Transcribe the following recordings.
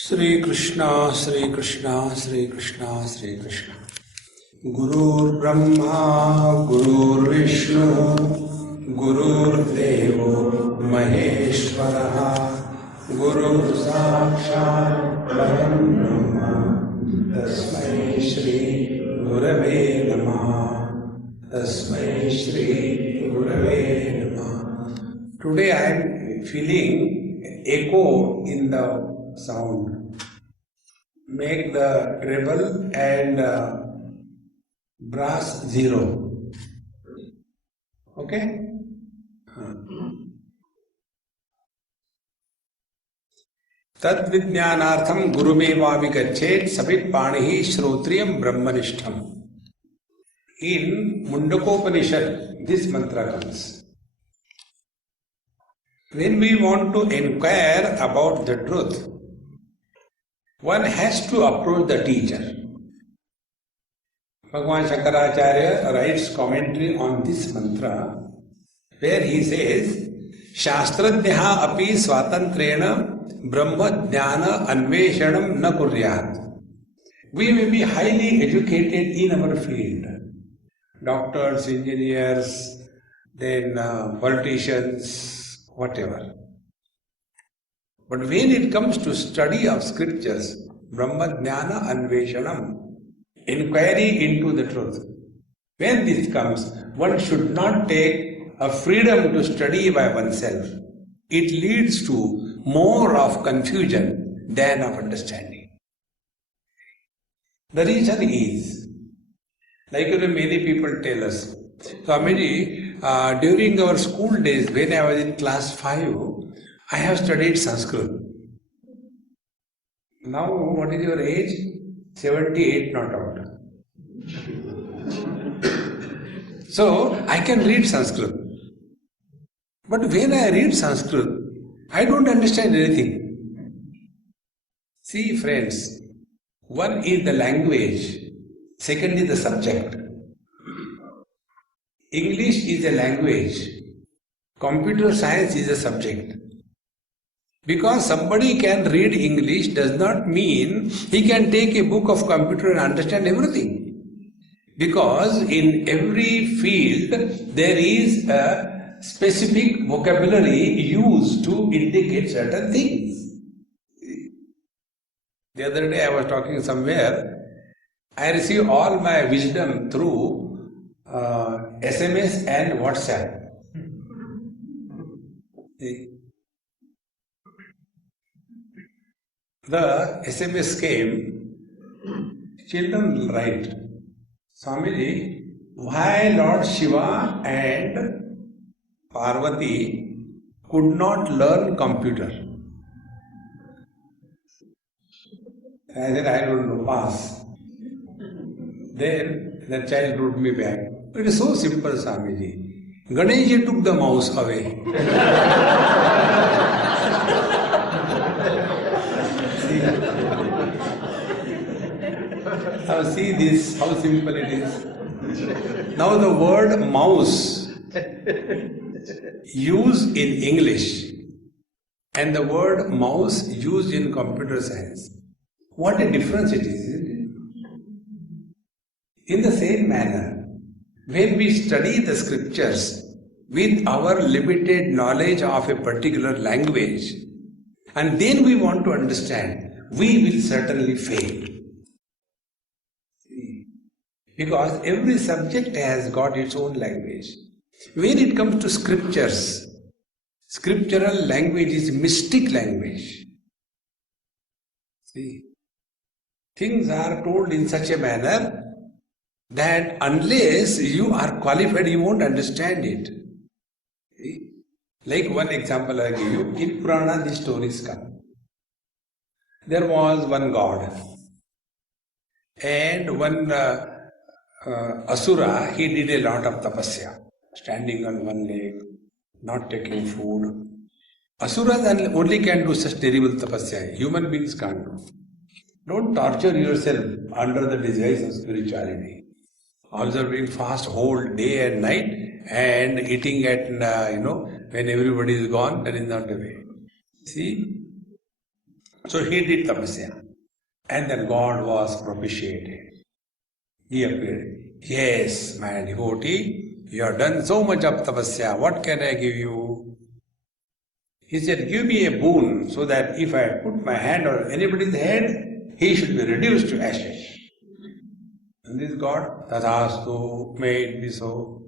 Shri Krishna, Shri Krishna, Shri Krishna, Shri Krishna. Gurur Brahma, Gurur Vishnu, Gurur Devo Maheshwara, Gurur Sakshat Param Brahma, Tasmai Shri Gurave Namaha, Tasmai Shri Gurave Namaha. Today I am feeling echo in the sound. Make the treble and brass 0. Okay? Tad vijnanartham gurumeva vigachet sabit panihi shrotriyam brahmanishtham. In Mundakopanishad, this mantra comes. When we want to inquire about the truth, one has to approach the teacher. Bhagavan Shankaracharya writes commentary on this mantra where he says, Shastrajnaha api swatantrena brahma jnana anveshanam na kuryat. We may be highly educated in our field. Doctors, engineers, then politicians, whatever. But when it comes to study of scriptures, Brahma Jnana Anveshanam, inquiry into the truth, when this comes, one should not take a freedom to study by oneself. It leads to more of confusion than of understanding. The reason is, like many people tell us, Swamiji, during our school days, when I was in class 5, I have studied Sanskrit. Now, what is your age? 78, not out. So, I can read Sanskrit. But when I read Sanskrit, I don't understand anything. See, friends, one is the language, second is the subject. English is a language, computer science is a subject. Because somebody can read English does not mean he can take a book of computer and understand everything. Because in every field there is a specific vocabulary used to indicate certain things. The other day I was talking somewhere, I receive all my wisdom through SMS and WhatsApp. The SMS came, children write, Swamiji, why Lord Shiva and Parvati could not learn computer? I said, I don't know, pass. Then the child wrote me back, it is so simple, Swamiji. Ganesha took the mouse away. Now see this, how simple it is. Now the word mouse used in English and the word mouse used in computer science. What a difference it is, isn't it? In the same manner, when we study the scriptures with our limited knowledge of a particular language, and then we want to understand, we will certainly fail. Because every subject has got its own language. When it comes to scriptures, scriptural language is mystic language. See, things are told in such a manner that unless you are qualified, you won't understand it. See? Like one example I give you, in Purana these stories come. There was one god and one Asura, he did a lot of tapasya, standing on one leg, not taking food. Asuras only can do such terrible tapasya, human beings can't do. Don't torture yourself under the disguise of spirituality. Observing fast whole day and night and eating at, when everybody is gone, that is not the way. See, So he did tapasya. And then God was propitiated. He appeared. Yes, my devotee, you have done so much of tapasya. What can I give you? He said, give me a boon so that if I put my hand on anybody's head, he should be reduced to ashes. And this God, Tathastu, may it be so.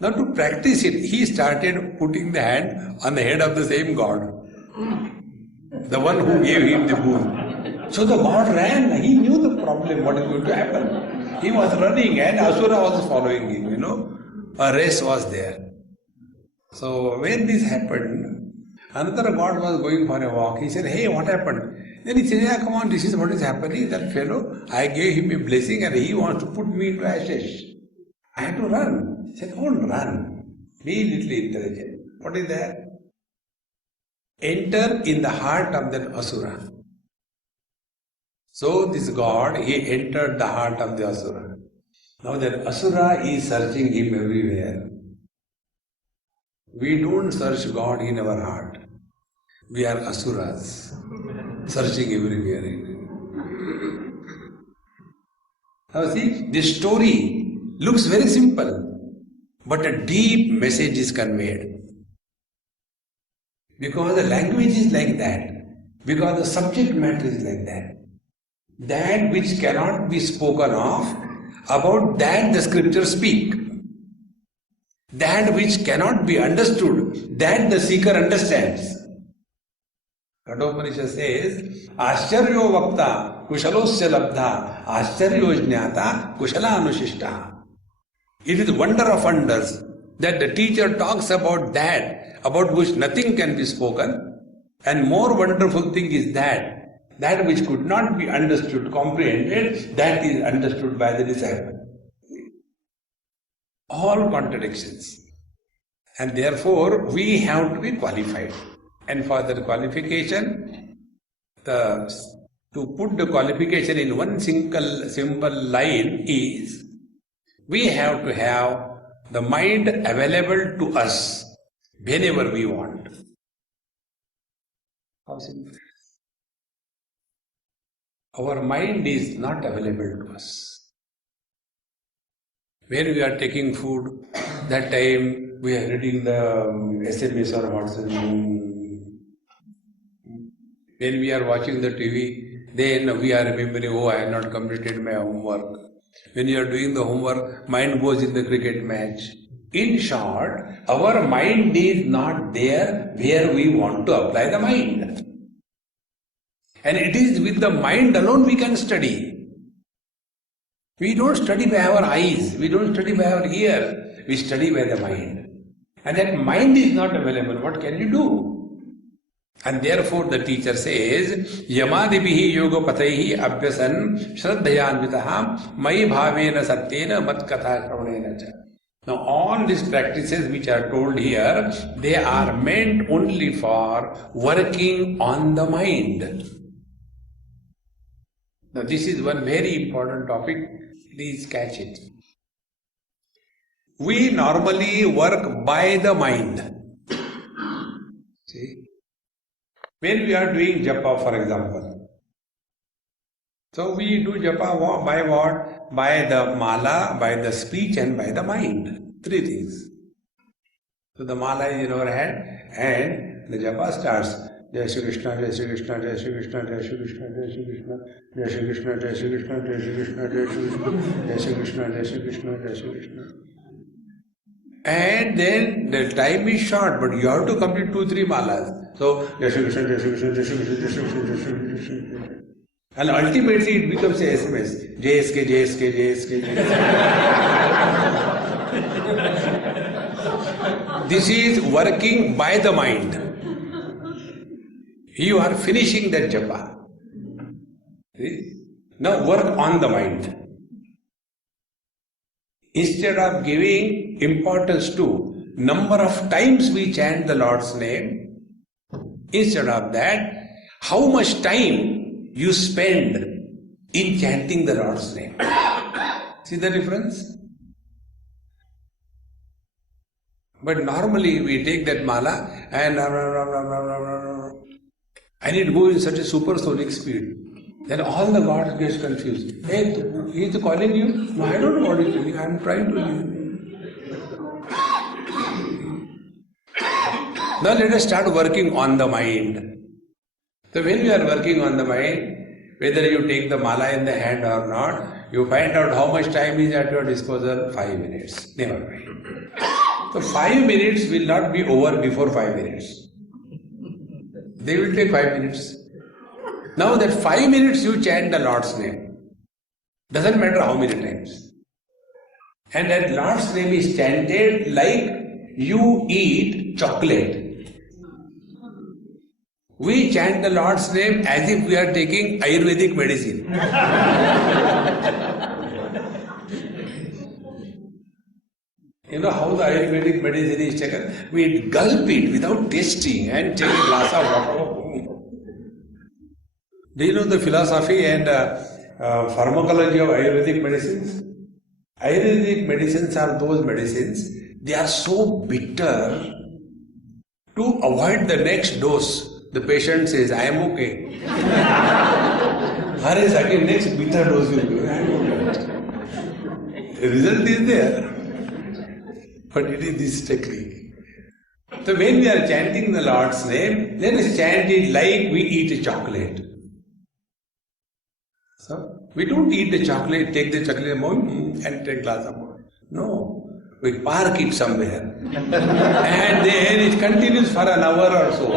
Now to practice it, he started putting the hand on the head of the same God, the one who gave him the boon. So the God ran, he knew the problem, what is going to happen. He was running and Asura was following him, A race was there. So when this happened, another God was going for a walk. He said, hey, what happened? Then he said, yeah, come on, this is what is happening. That fellow, I gave him a blessing and he wants to put me into ashes. I had to run. He said, don't run. Be little intelligent. What is that? Enter in the heart of that Asura. So this God, he entered the heart of the Asura. Now that Asura is searching him everywhere. We don't search God in our heart. We are Asuras, searching everywhere. Now see, this story looks very simple, but a deep message is conveyed. Because the language is like that, because the subject matter is like that. That which cannot be spoken of, about that the scriptures speak. That which cannot be understood, that the seeker understands. Kathopanishad says, Ascharyo vakta kushalosya labdha ascharyo jnata kushala anushishta. It is wonder of wonders that the teacher talks about that about which nothing can be spoken, and more wonderful thing is that which could not be understood, comprehended, that is understood by the disciple. All contradictions. And therefore, we have to be qualified. And for the qualification, to put the qualification in one simple line is, we have to have the mind available to us whenever we want. How simple? Our mind is not available to us. When we are taking food, that time we are reading the SMS or WhatsApp. When we are watching the TV, then we are remembering, oh, I have not completed my homework. When you are doing the homework, mind goes in the cricket match. In short, our mind is not there where we want to apply the mind. And it is with the mind alone we can study. We don't study by our eyes, we don't study by our ear, we study by the mind. And that mind is not available, what can you do? And therefore the teacher says, Yamadibihi yoga pataihi abhyasan shraddhayanvitaha mai bhavena satyena mat katha shravanena cha. Now all these practices which are told here, they are meant only for working on the mind. Now this is one very important topic, please catch it. We normally work by the mind. See? When we are doing japa, for example, so we do japa by what? By the mala, by the speech and by the mind. Three things. So the mala is in our hand and the japa starts. Jai Shri Krishna, Jai Shri Krishna, Jai Shri Krishna, Jai Shri Krishna, Jai Shri Krishna, Jai Shri Krishna, Jai Shri Krishna, Jai Shri Krishna, Jai Shri Krishna, Jai Shri Krishna, Jai Shri Krishna, Jai Shri Krishna. And then the time is short, but you have to complete 2-3 malas. So, Jai Shri Krishna, Jai Shri Krishna, Jai Shri Krishna, Jai Shri Krishna, Jai Shri Krishna, Jai Shri Krishna. And ultimately it becomes a SMS. JSK, JSK, JSK, JSK. This is working by the mind. You are finishing that japa. See? Now work on the mind. Instead of giving importance to number of times we chant the Lord's name, instead of that, how much time you spend in chanting the Lord's name. See the difference? But normally we take that mala and I need to go in such a supersonic speed. Then all the gods get confused. Hey, he is calling you? No, I don't know what he is doing. I am trying to leave. Now let us start working on the mind. So when we are working on the mind, whether you take the mala in the hand or not, you find out how much time is at your disposal. 5 minutes. Never mind. So 5 minutes will not be over before 5 minutes. They will take 5 minutes. Now that 5 minutes you chant the Lord's name. Doesn't matter how many times. And that Lord's name is chanted like you eat chocolate. We chant the Lord's name as if we are taking Ayurvedic medicine. You know how the Ayurvedic medicine is taken? We gulp it without tasting and take a glass of water. Do you know the philosophy and pharmacology of Ayurvedic medicines? Ayurvedic medicines are those medicines, they are so bitter. To avoid the next dose, the patient says, I am okay. Hurry, again, next bitter dose will be. I am okay. The result is there. But it is this technique. So when we are chanting the Lord's name, let us chant it like we eat a chocolate. So we don't eat the chocolate, take the chocolate and take a glass of water. No. We park it somewhere. And then it continues for an hour or so.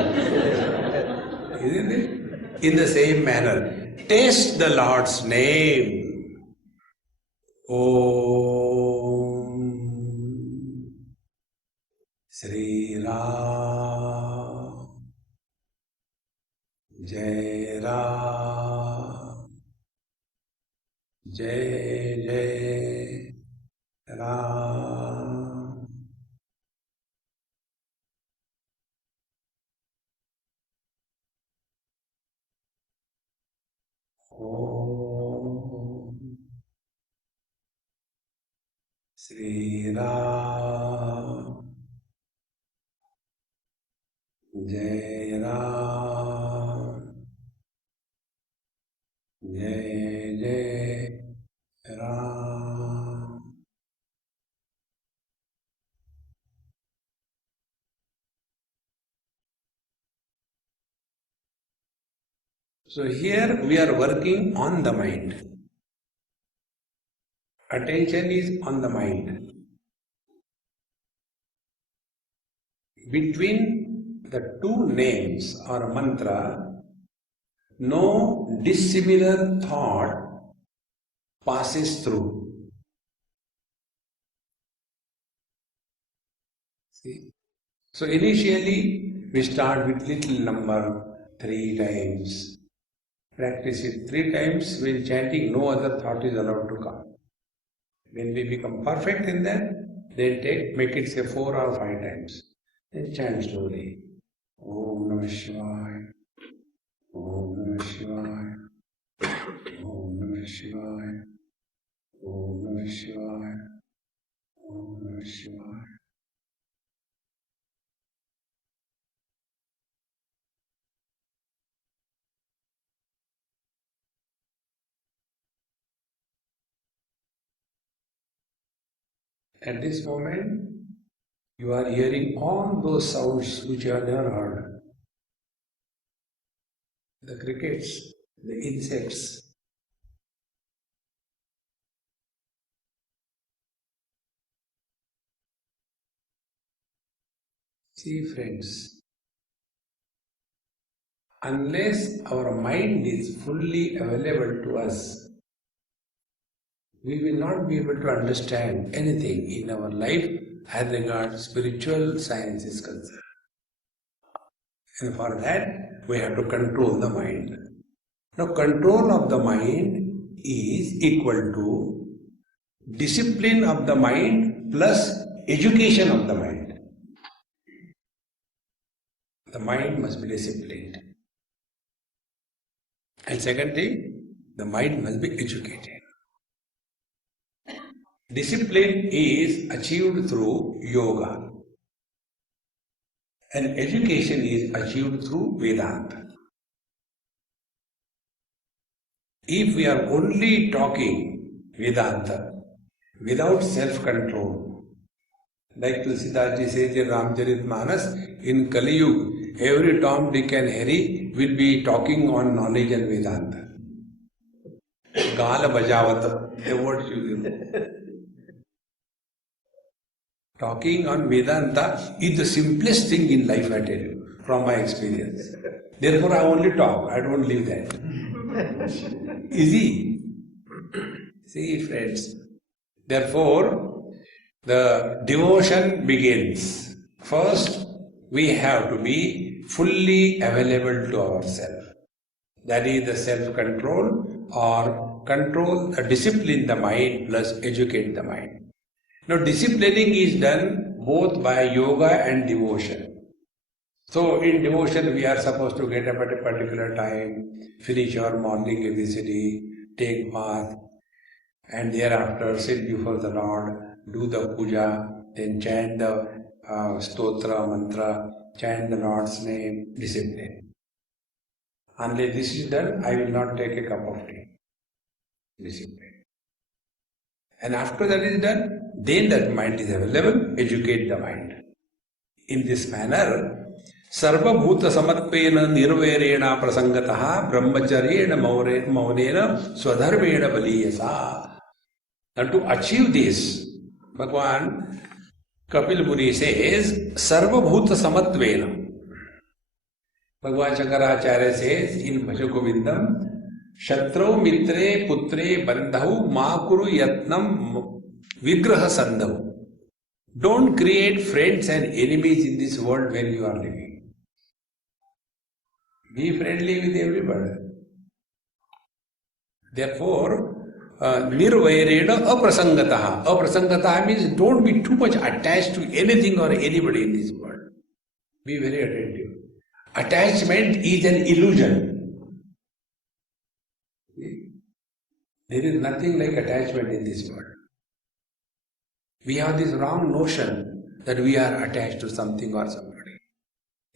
Isn't it? In the same manner, taste the Lord's name. Om Sri Ram Jai Ram Jai Jai Ram. Om Sri Ram Jai Ram Jai Jai Ram. So here we are working on the mind. Attention is on the mind. Between the two names or mantra, no dissimilar thought passes through. See? So initially we start with little number 3 times. Practice it 3 times. When chanting, no other thought is allowed to come. When we become perfect in that, then make it say 4 or 5 times. Then chant slowly. Om Namah Shivaya. Om Namah Shivaya. Om Namah Shivaya. Om Namah Shivaya. Om Namah Shivaya. At this moment, you are hearing all those sounds which you have never heard. The crickets, the insects. See friends, unless our mind is fully available to us, we will not be able to understand anything in our life as regards spiritual science is concerned. And for that, we have to control the mind. Now, control of the mind is equal to discipline of the mind plus education of the mind. The mind must be disciplined. And secondly, the mind must be educated. Discipline is achieved through yoga, and education is achieved through Vedanta. if we are only talking Vedanta without self-control, like Tulsidas says in Ramcharitmanas, in Kali Yuga, every Tom, Dick and Harry will be talking on knowledge and Vedanta. Gala Bajavata, a word used. Talking on Vedanta is the simplest thing in life, I tell you, from my experience. Therefore, I only talk, I don't leave that. Easy. See, friends. Therefore, the devotion begins. First, we have to be fully available to ourselves. That is the self-control or control, discipline the mind plus educate the mind. Now, disciplining is done both by yoga and devotion. So, in devotion, we are supposed to get up at a particular time, finish our morning abcd, take bath, and thereafter sit before the Lord, do the puja, then chant the stotra, mantra, chant the Lord's name, discipline. Unless this is done, I will not take a cup of tea. Discipline. And after that is done, then that mind is available, educate the mind. In this manner, Sarva Bhuta Samatpena Nirvairena Prasangataha Brahmacharena Maunena Swadharmena Baliyasa. And to achieve this, Bhagwan Kapil Muni says, Sarva Bhuta Samatvena. Bhagwan Shankaracharya says in Bhajagovindam, Shatrau mitre putre bandhau makuru yatnam vigraha sandhau. Don't create friends and enemies in this world when you are living. Be friendly with everybody. Therefore, nirvairena aprasangataha. Aprasangataha means don't be too much attached to anything or anybody in this world. Be very attentive. Attachment is an illusion. There is nothing like attachment in this world. We have this wrong notion that we are attached to something or somebody.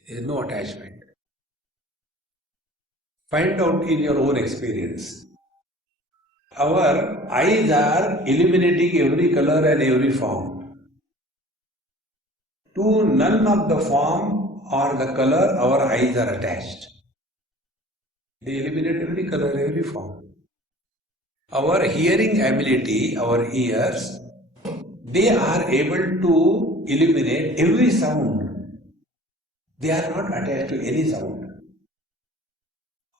There is no attachment. Find out in your own experience. Our eyes are eliminating every color and every form. To none of the form or the color, our eyes are attached. They eliminate every color, every form. Our hearing ability, our ears, they are able to eliminate every sound. They are not attached to any sound.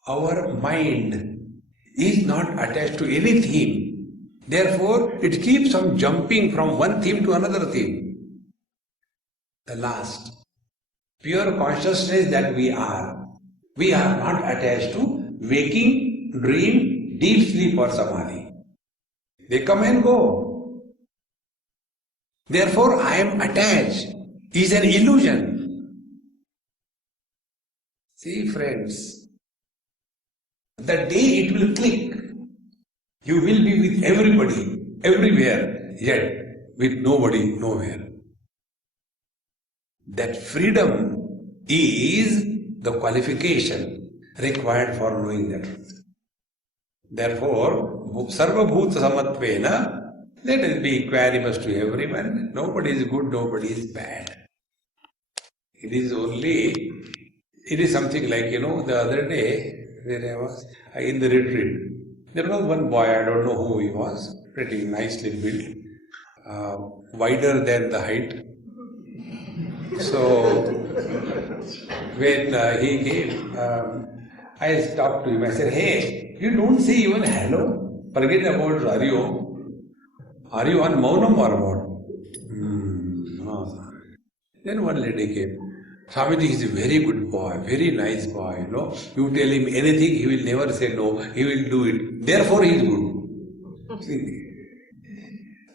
Our mind is not attached to any theme. Therefore, it keeps on jumping from one theme to another theme. The last, pure consciousness that we are not attached to waking, dream, deep sleep or samadhi. They come and go. Therefore, I am attached is an illusion. See, friends, the day it will click, you will be with everybody, everywhere, yet with nobody, nowhere. That freedom is the qualification required for knowing the truth. Therefore, Sarva Bhuta Samatvena, let us be equanimous to everyone. Nobody is good, nobody is bad. It is something like, the other day, where I was in the retreat, there was one boy, I don't know who he was, pretty nicely built, wider than the height. So, when he came, I stopped to him. I said, hey, you don't say even hello. Forget about are you on Maunam or what? No. Then one lady came. Swamiji is a very good boy, very nice boy, You tell him anything, he will never say no, he will do it. Therefore he is good. See,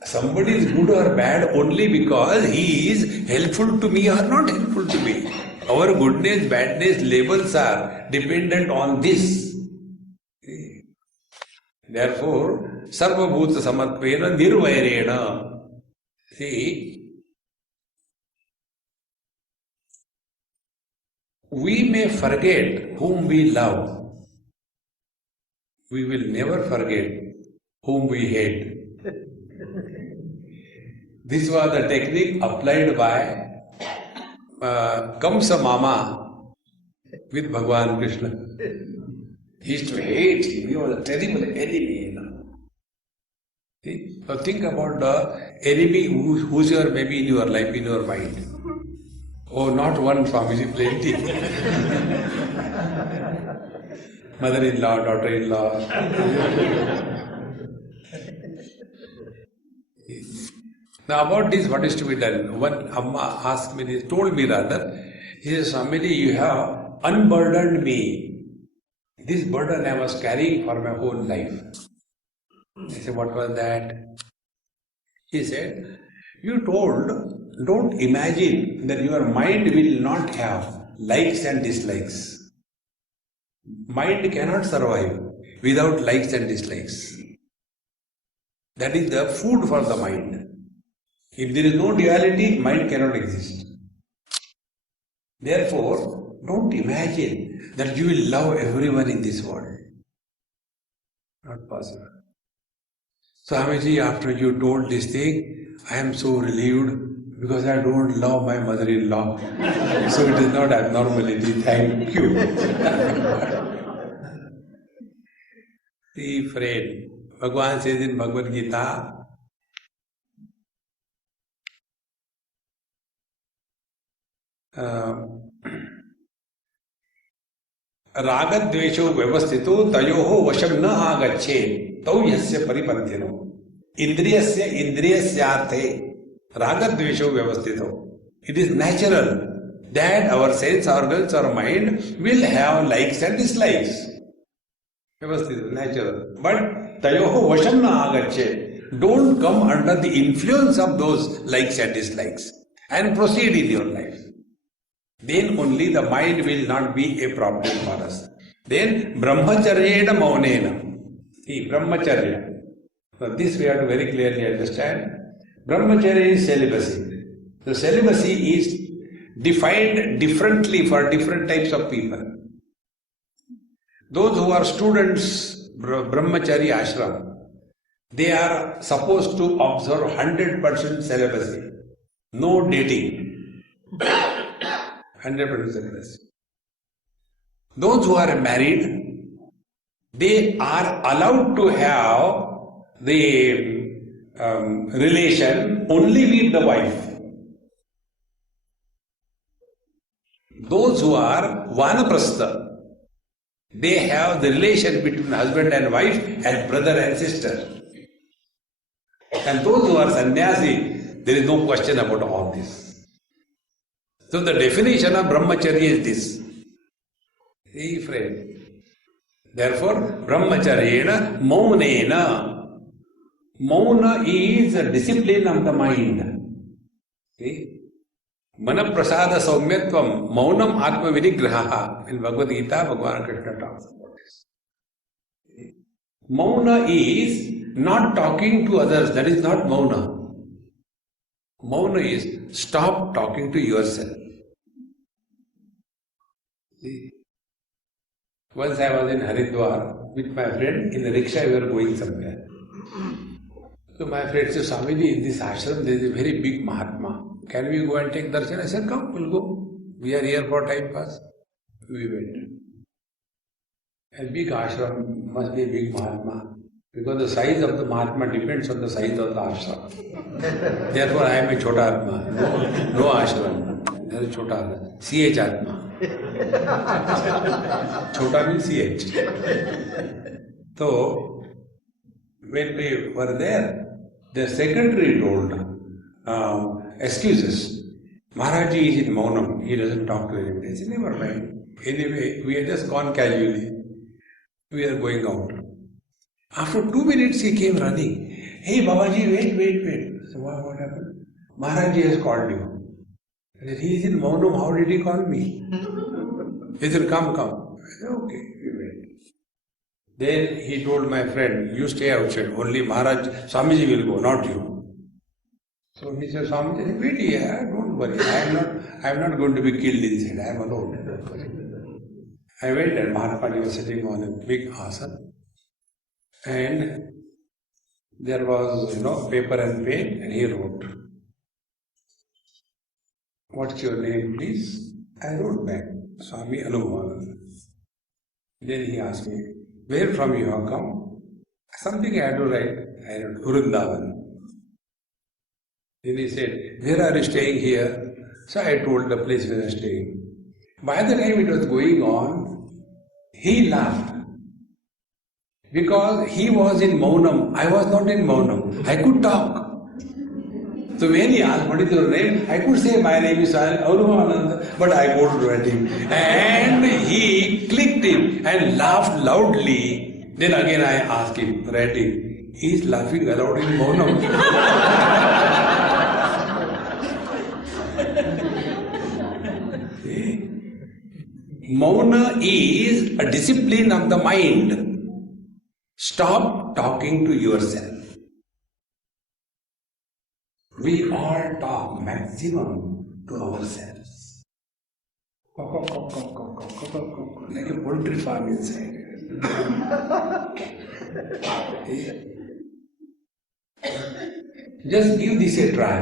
somebody is good or bad only because he is helpful to me or not helpful to me. Our goodness, badness labels are dependent on this. Therefore, Sarva Bhuta Samarpena Nirvairena. See, we may forget whom we love. we will never forget whom we hate. This was the technique applied by Kamsa Mama with Bhagavan Krishna. He used to hate him. He was a terrible enemy. See? So think about the enemy who's your maybe in your life, in your mind. Oh, not one, Swamiji, plenty. Mother-in-law, daughter-in-law. Now about this, what is to be done? One Amma asked me this, told me rather, he says, Swamiji, you have unburdened me. This burden I was carrying for my whole life. I said, what was that? He said, you told, don't imagine that your mind will not have likes and dislikes. Mind cannot survive without likes and dislikes. That is the food for the mind. If there is no duality, mind cannot exist. Therefore, don't imagine that you will love everyone in this world. Not possible. Swamiji, after you told this thing, I am so relieved because I don't love my mother-in-law. So it is not abnormality. Thank you. See, friend, Bhagavan says in Bhagavad Gita, रागद्वेषो व्यवस्थितो तयोः वशं न आगच्छेत् तौ यस्य परिपन्थिनो इंद्रियस्य इंद्रियस्यार्थे रागद्वेषो व्यवस्थितो. It is natural that our sense organs or mind will have likes and dislikes. Vyavasthito, natural. But tayoho vasham na agacche. Don't come under the influence of those likes and dislikes and proceed in your life. Then only the mind will not be a problem for us. Then brahmacharyena maunena. See, brahmacharya. So this we have to very clearly understand. Brahmacharya is celibacy. So celibacy is defined differently for different types of people. Those who are students, brahmachari ashram, they are supposed to observe 100% celibacy. No dating. 100% celibacy. Those who are married, they are allowed to have the relation only with the wife. Those who are vanaprastha, they have the relation between husband and wife as brother and sister. And those who are sannyasi, there is no question about all this. So the definition of brahmacharya is this. See, friend. Therefore, brahmacharyena maunena. Mauna is a discipline of the mind. See? Manaprasada saumyatvam maunam atma vinigraha. In Bhagavad Gita, Bhagavan Krishna talks about this. Mauna is not talking to others. That is not mauna. Mauna is stop talking to yourself. See? Once I was in Haridwar with my friend. In the rickshaw we were going somewhere. So my friend said, Swamiji, in this ashram there is a very big Mahatma. Can we go and take darshan? I said, come, we'll go. We are here for time pass. We went. A big ashram must be a big Mahatma. Because the size of the Mahatma depends on the size of the ashram. Therefore I am a Chota Atma. No ashram. There is Chota Atma. CH Atma. Chota means CH. So, when we were there, the secretary told, excuses. Maharaji is in Maunam. He doesn't talk to anybody. I said, never mind. Anyway, we had just gone casually. We are going out. After 2 minutes, he came running. Hey, Babaji, wait. So what happened? Maharaji has called you. I said, he is in Maunam. How did he call me? He said, come. I said, okay, we went. Then he told my friend, you stay outside. Only Maharaj, Swamiji will go, not you. So he said, Swamiji, wait here, don't worry. I am not going to be killed inside. I am alone. I went and Mahatma was sitting on a big asana. And there was, paper and pen, and he wrote, "What's your name, please?" I wrote back, "Swami Anubhavan." Then he asked me, "Where from you have come?" Something I had to write. I wrote, "Vrindavan." Then he said, "Where are you staying here?" So I told the place where I was staying. By the time it was going on, he laughed. Because he was in Maunam, I was not in Maunam. I could talk. So when he asked, "What is your name?" I could say, "My name is Arumanand," but I couldn't write him. And he clicked it and laughed loudly. Then again I asked him, writing, he is laughing aloud in Maunam. Mauna is a discipline of the mind. Stop talking to yourself. We all talk maximum to ourselves. Like a poultry farm inside. Just give this a try.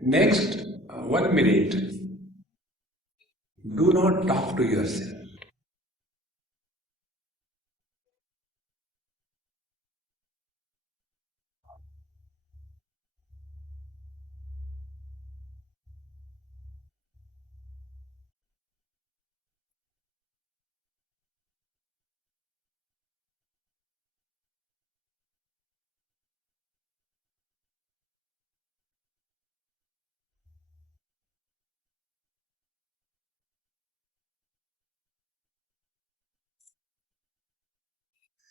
Next 1 minute, do not talk to yourself.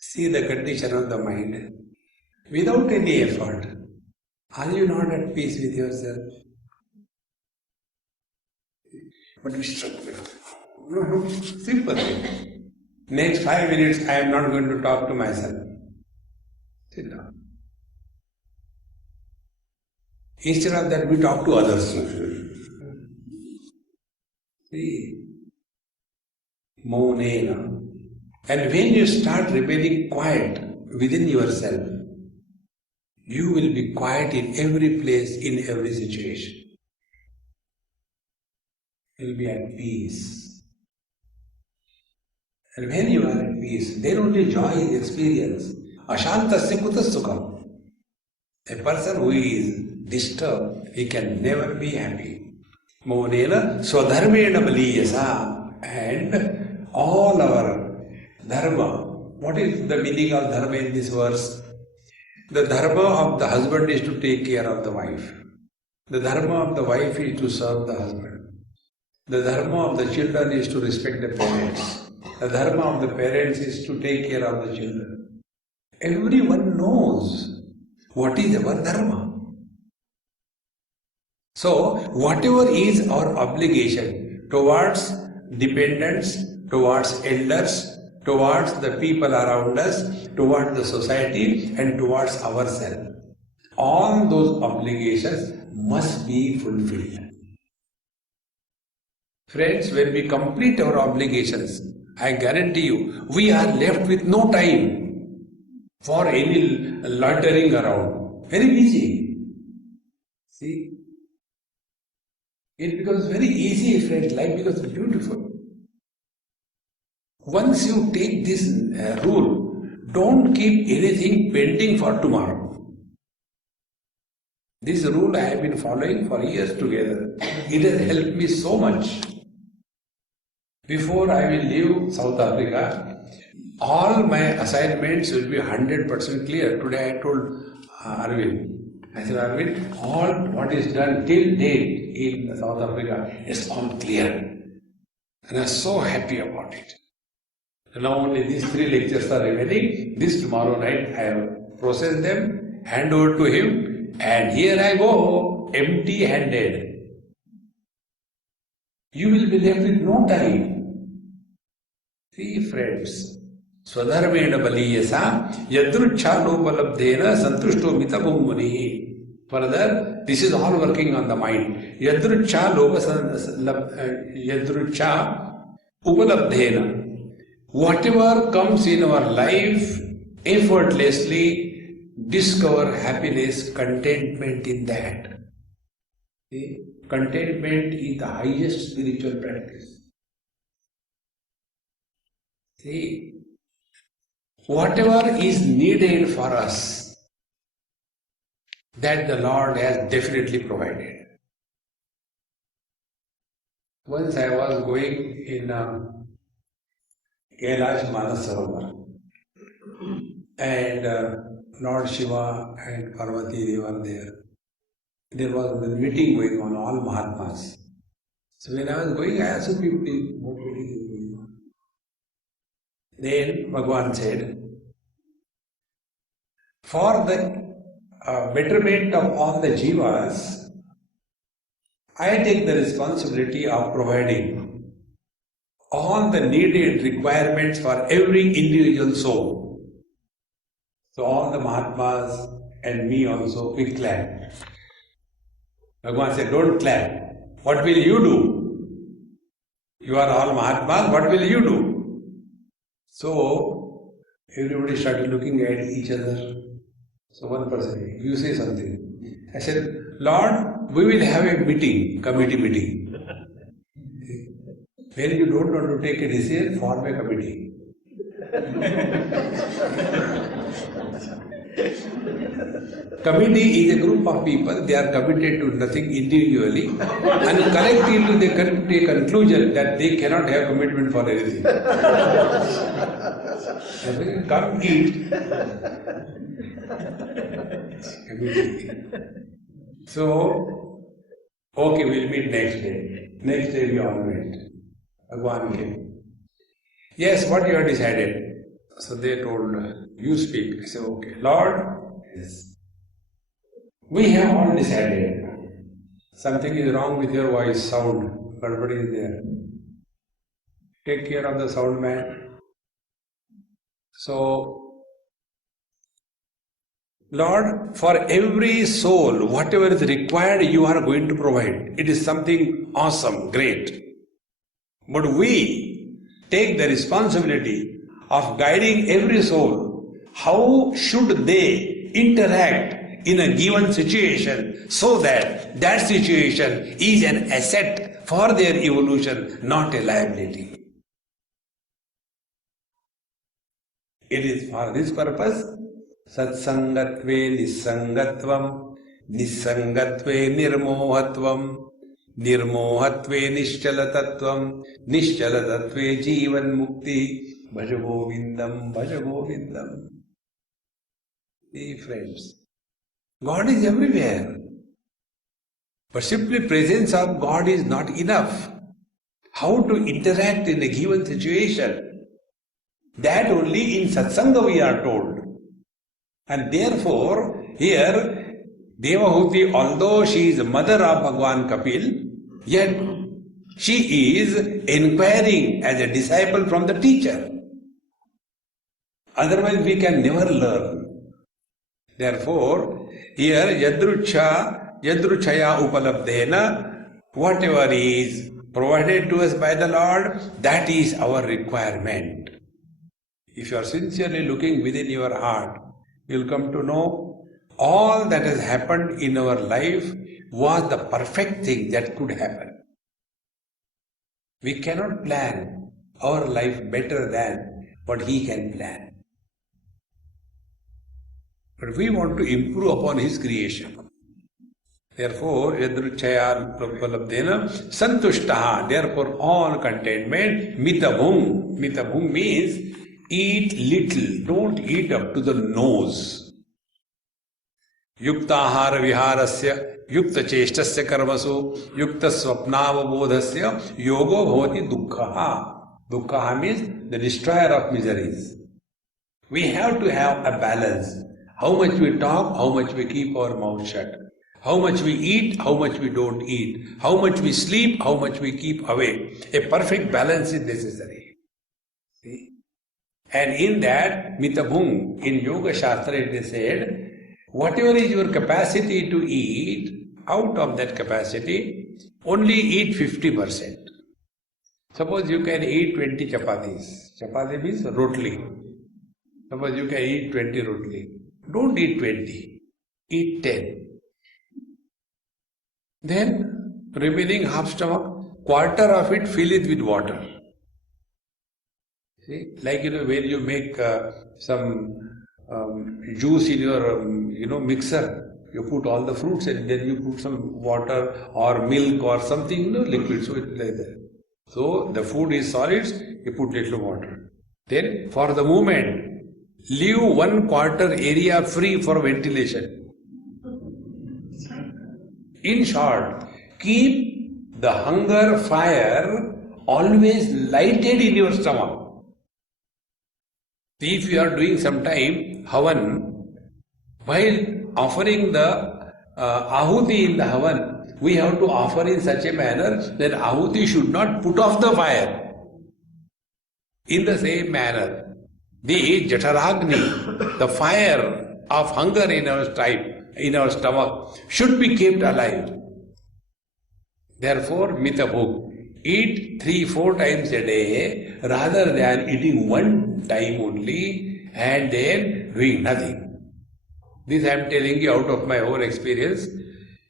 See the condition of the mind. Without any effort, are you not at peace with yourself? But we struggle. No, simple thing. Next 5 minutes, I am not going to talk to myself. Sit down. Instead of that, we talk to others. See, Maunena. And when you start remaining quiet within yourself, you will be quiet in every place, in every situation. You will be at peace. And when you are at peace, then only joy is experienced. Ashantasya kutas sukham. A person who is disturbed, he can never be happy. Maunena swadharmena baliyasa. And all our dharma. What is the meaning of dharma in this verse? The dharma of the husband is to take care of the wife. The dharma of the wife is to serve the husband. The dharma of the children is to respect the parents. The dharma of the parents is to take care of the children. Everyone knows what is our dharma. So, whatever is our obligation towards dependents, towards elders, towards the people around us, towards the society, and towards ourselves, all those obligations must be fulfilled. Friends, when we complete our obligations, I guarantee you, we are left with no time for any loitering around. Very busy. See? It becomes very easy, friends. Life becomes beautiful. Once you take this rule, don't keep anything pending for tomorrow. This rule I have been following for years together. It has helped me so much. Before I will leave South Africa, all my assignments will be 100% clear. Today I told Arvind, I said, "Arvind, all what is done till date in South Africa is all clear." And I am so happy about it. Now only these 3 lectures are remaining. This tomorrow night I have processed them, hand over to him, and here I go, empty-handed. You will be left with no time. See, friends, Swadharmena baliyasa yadruchhalopalabdhena santushto mitabhum muni. Further, this is all working on the mind. Yadrucha upalabdhena. whatever comes in our life, effortlessly discover happiness, contentment in that. See? Contentment is the highest spiritual practice. See, whatever is needed for us, that the Lord has definitely provided. Once I was going in Kailash Manasarovar, and Lord Shiva and Parvati, they were there. There was a meeting going on, all Mahatmas. So when I was going, I asked people, what meeting is going on? Then Bhagavan said, for the betterment of all the jivas, I take the responsibility of providing all the needed requirements for every individual soul. So all the Mahatmas and me also, we clap. Bhagavan said, don't clap. What will you do? You are all Mahatmas, what will you do? So everybody started looking at each other. So one person, you say something. I said, Lord, we will have a meeting, committee meeting. When you don't want to take a decision, form a committee. Committee is a group of people, they are committed to nothing individually, and collectively they come to a conclusion that they cannot have commitment for anything. Come eat. So, okay, we'll meet next day. Next day we all meet. Bhagavan came. Yes, what you have decided? So they told, you speak. I said, okay, Lord, yes. We have all decided. Something is wrong with your voice, sound. But is there? Take care of the sound man. So, Lord, for every soul, whatever is required, you are going to provide. It is something awesome, great. But we take the responsibility of guiding every soul. How should they interact in a given situation so that that situation is an asset for their evolution, not a liability? It is for this purpose, Satsangatve Nissangatvam, Nissangatve Nirmohatvam, Nirmohatve Nishchalatatvam, Nishchalatatve Jivan Mukti, Bhaja Govindam, Bhaja Govindam. See, friends, God is everywhere. But simply presence of God is not enough. How to interact in a given situation? That only in Satsanga we are told. And therefore, here, Devahuti, although she is mother of Bhagavan Kapil, yet she is inquiring as a disciple from the teacher. Otherwise we can never learn. Therefore, here Yadruchaya Upalabdhena, whatever is provided to us by the Lord, that is our requirement. If you are sincerely looking within your heart, you will come to know all that has happened in our life was the perfect thing that could happen. We cannot plan our life better than what He can plan. But we want to improve upon His creation. Therefore, Yadruchaya Prabhalabdena Santushtaha, therefore all contentment, Mitabhung. Mitabhung means eat little, don't eat up to the nose. Yuktahara viharasya, yukta cheshtasya karmasu, yukta swapnavabodhasya, yogo bhavati dukkhaha. Dukkhaha means the destroyer of miseries. We have to have a balance. How much we talk, how much we keep our mouth shut. How much we eat, how much we don't eat. How much we sleep, how much we keep awake. A perfect balance is necessary. See? And in that, Mitabhung, in Yoga Shastra it is said, whatever is your capacity to eat, out of that capacity, only eat 50%. Suppose you can eat 20 chapatis. Chapati means rotli. Suppose you can eat 20 rotli. Don't eat 20. Eat 10. Then, remaining half stomach, quarter of it, fill it with water. See, like where you make some juice in your mixer, you put all the fruits and then you put some water or milk or something liquid, so it's like that. So the food is solids, you put little water. Then for the moment, leave 1/4 area free for ventilation. In short, keep the hunger fire always lighted in your stomach. If you are doing sometime havan, while offering the ahuti in the havan, we have to offer in such a manner that ahuti should not put off the fire. In the same manner, the jataragni, the fire of hunger in our stomach, should be kept alive. Therefore, mitabhuk. Eat 3-4 times a day rather than eating one time only and then doing nothing. This I am telling you out of my own experience.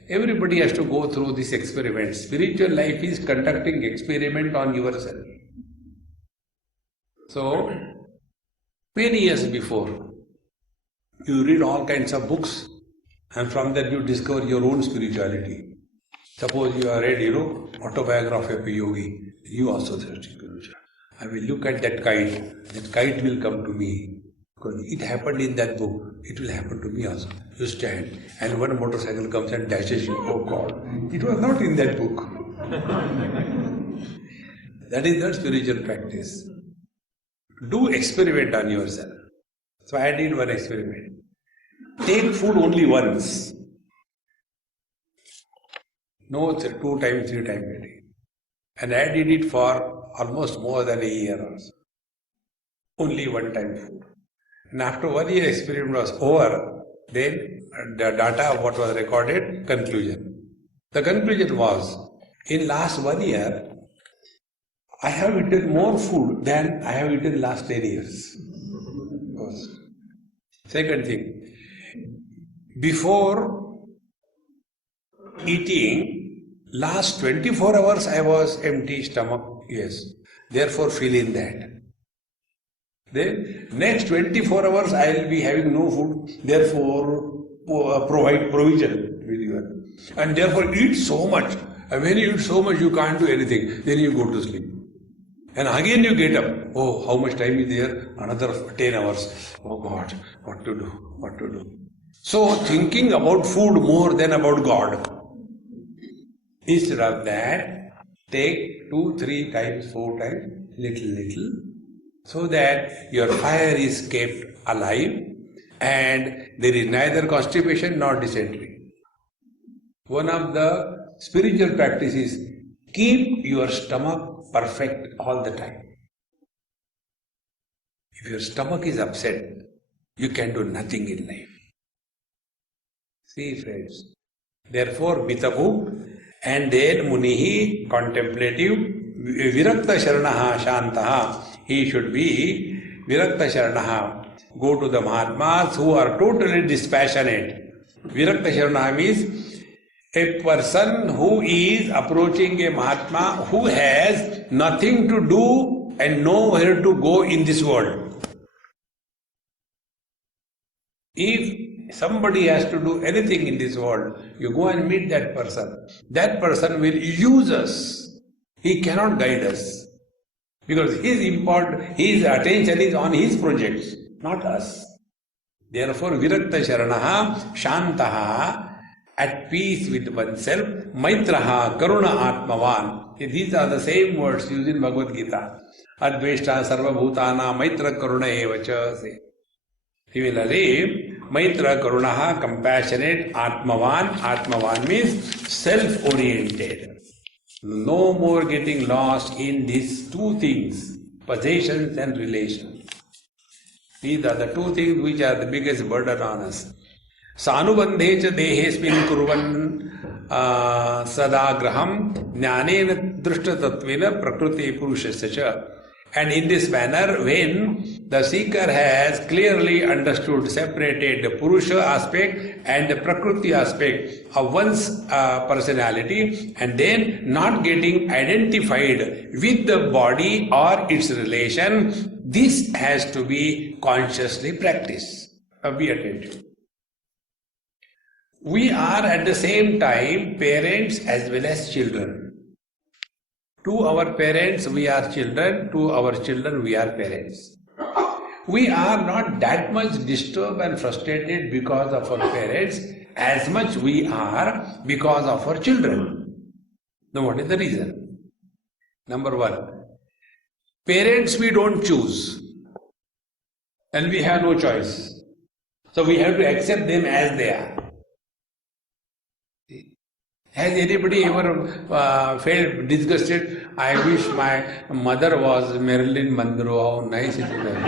Everybody has to go through this experiment. Spiritual life is conducting experiment on yourself. So, many years before, you read all kinds of books and from that you discover your own spirituality. Suppose you have read, autobiography of a yogi, you also search Guruji. I will look at that kite will come to me. Because it happened in that book, it will happen to me also. You stand and one motorcycle comes and dashes you, oh God, it was not in that book. That is not spiritual practice. Do experiment on yourself. So I did one experiment. Take food only once. No 2 times, 3 times a day. And I did it for almost more than a year or so. Only one time food. And after 1 year experiment was over, then the data of what was recorded, conclusion. The conclusion was, in last 1 year, I have eaten more food than I have eaten last 10 years. First. Second thing, before eating, last 24 hours I was empty stomach, yes. Therefore fill in that. Then next 24 hours I will be having no food, therefore provide provision with you. And therefore eat so much. And when you eat so much you can't do anything, then you go to sleep. And again you get up. Oh, how much time is there? Another 10 hours. Oh God, what to do? So thinking about food more than about God. Instead of that, take 2, 3 times, 4 times, little, so that your fire is kept alive and there is neither constipation nor dysentery. One of the spiritual practices, keep your stomach perfect all the time. If your stomach is upset, you can do nothing in life. See friends, therefore mitabhu. And then munihi, contemplative, virakta sharanaha shantaha. He should be virakta sharanaha. Go to the Mahatmas who are totally dispassionate. Virakta sharanaha means a person who is approaching a Mahatma who has nothing to do and nowhere to go in this world. If somebody has to do anything in this world, you go and meet that person. That person will use us. He cannot guide us. Because his attention is on his projects, not us. Therefore, virakta sharanaha, shantaha, at peace with oneself, maitraha, karuna atmavan. These are the same words used in Bhagavad Gita. Adveshta sarva bhutana maitra karuna evacha. Similarly, Maitra Karunaha, compassionate, Atmavan. Atmavan means self-oriented. No more getting lost in these 2 things, possessions and relations. These are the 2 things which are the biggest burden on us. Sanubandhe cha dehesmin kurvan sadagraham jnanena drishtatattvena prakriti purushasya cha. And in this manner, when the seeker has clearly understood, separated the Purusha aspect and the Prakriti aspect of one's personality, and then not getting identified with the body or its relation, this has to be consciously practiced. Be attentive. We are at the same time parents as well as children. To our parents, we are children. To our children, we are parents. We are not that much disturbed and frustrated because of our parents as much we are because of our children. Now, what is the reason? Number one, parents we don't choose and we have no choice. So we have to accept them as they are. Has anybody ever felt disgusted? I wish my mother was Marilyn Monroe, how nice it would have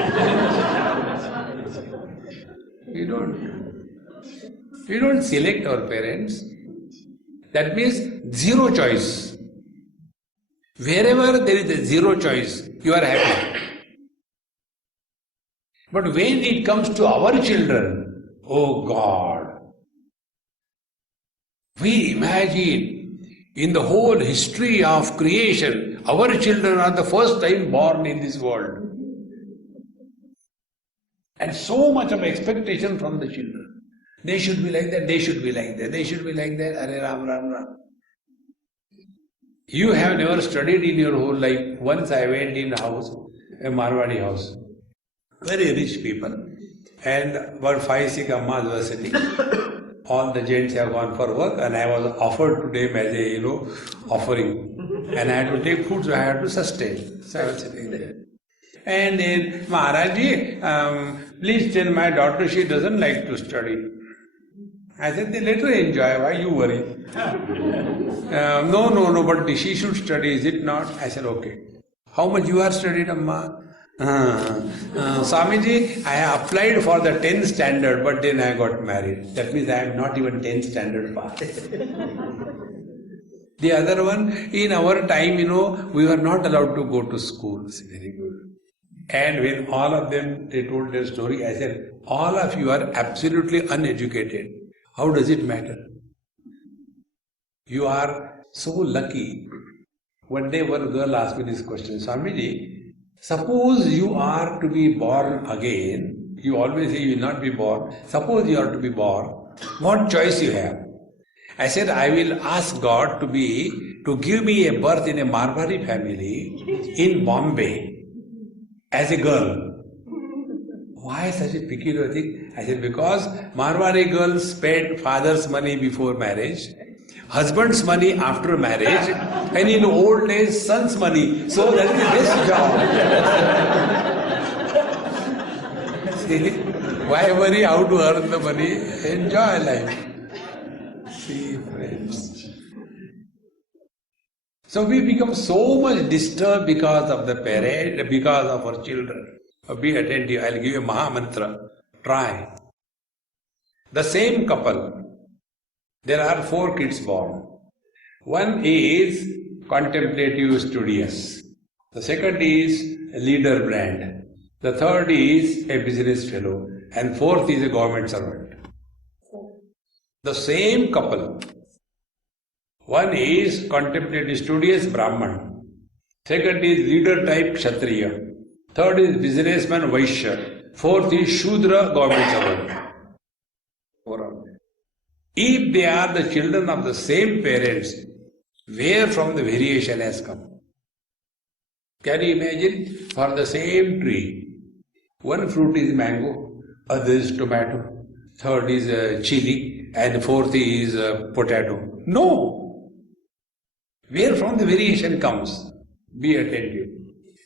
been. We don't select our parents. That means zero choice. Wherever there is a zero choice, you are happy. But when it comes to our children, oh God, we imagine in the whole history of creation, our children are the first time born in this world. And so much of expectation from the children. They should be like that, they should be like that, they should be like that, Hare Ram, Ram, Ram. You have never studied in your whole life. Once I went in a house, a Marwadi house, very rich people, and about 5-6 ammas were sitting. All the gents have gone for work, and I was offered to them as a, offering. And I had to take food, so I had to sustain. So I was sitting there. And then, Maharaji, please tell my daughter she doesn't like to study. I said, they let her enjoy, why you worry? No, but she should study, is it not? I said, okay. How much you are studied, Amma? Swamiji, I have applied for the 10th standard, but then I got married. That means I am not even 10th standard pass. The other one, in our time, we were not allowed to go to school. It's very good. And when all of them, they told their story, I said, all of you are absolutely uneducated. How does it matter? You are so lucky. One day one girl asked me this question, Swamiji, suppose you are to be born again, you always say you will not be born, suppose you are to be born, what choice you have? I said, I will ask God to give me a birth in a Marwari family in Bombay as a girl. Why such a peculiar thing? I said, because Marwari girls spend father's money before marriage, husband's money after marriage, and in old days, son's money. So that is the best job. See, why worry how to earn the money? Enjoy life. See, friends. So we become so much disturbed because of the parent, because of our children. Be attentive, I'll give you a Maha Mantra. Try. The same couple, there are 4 kids born. One is contemplative studious. The second is a leader brand. The third is a business fellow. And fourth is a government servant. The same couple. One is contemplative studious Brahman. Second is leader type Kshatriya. Third is businessman Vaishya. Fourth is Shudra government servant. If they are the children of the same parents, where from the variation has come? Can you imagine? For the same tree, one fruit is mango, other is tomato, third is chili, and fourth is potato. No! Where from the variation comes? Be attentive.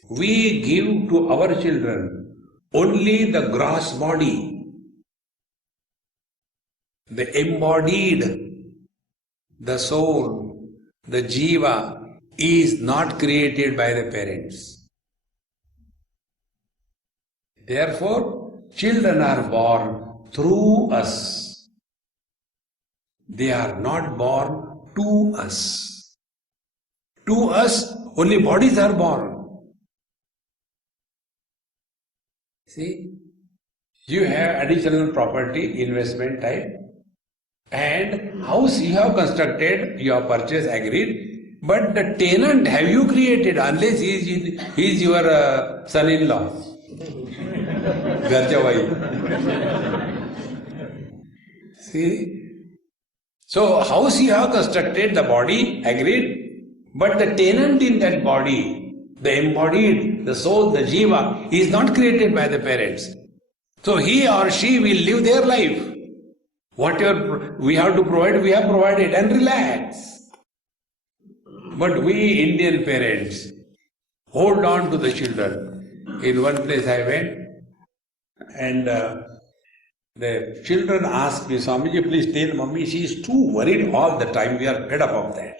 We give to our children only the gross body, the embodied, the soul, the jiva is not created by the parents. Therefore, children are born through us. They are not born to us. To us, only bodies are born. See, you have additional property, investment type, and house you have constructed, you have purchased, agreed, but the tenant have you created unless he is your son-in-law. See? So, house you have constructed, the body, agreed, but the tenant in that body, the embodied, the soul, the jiva, is not created by the parents. So, he or she will live their life. Whatever we have to provide, we have provided, and relax. But we Indian parents hold on to the children. In one place I went, and the children asked me, Swamiji, please tell Mummy, she is too worried all the time, we are fed up of that.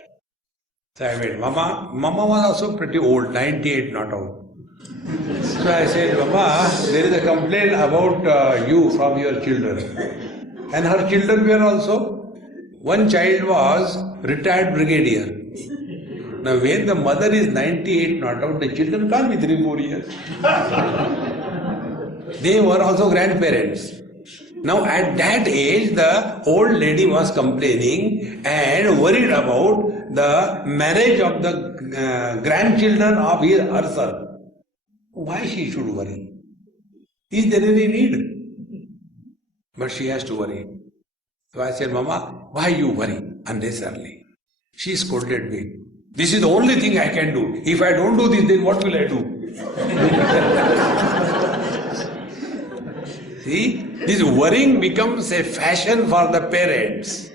So I went, Mama was also pretty old, 98 not out. So I said, Mama, there is a complaint about you from your children. And her children were also, one child was retired brigadier. Now when the mother is 98 not out, the children can't be 3-4 years. They were also grandparents. Now at that age, the old lady was complaining and worried about the marriage of the grandchildren of her son. Why she should worry? Is there any need? But she has to worry. So I said, Mama, why you worry unnecessarily? She scolded me. This is the only thing I can do. If I don't do this, then what will I do? See, this worrying becomes a fashion for the parents.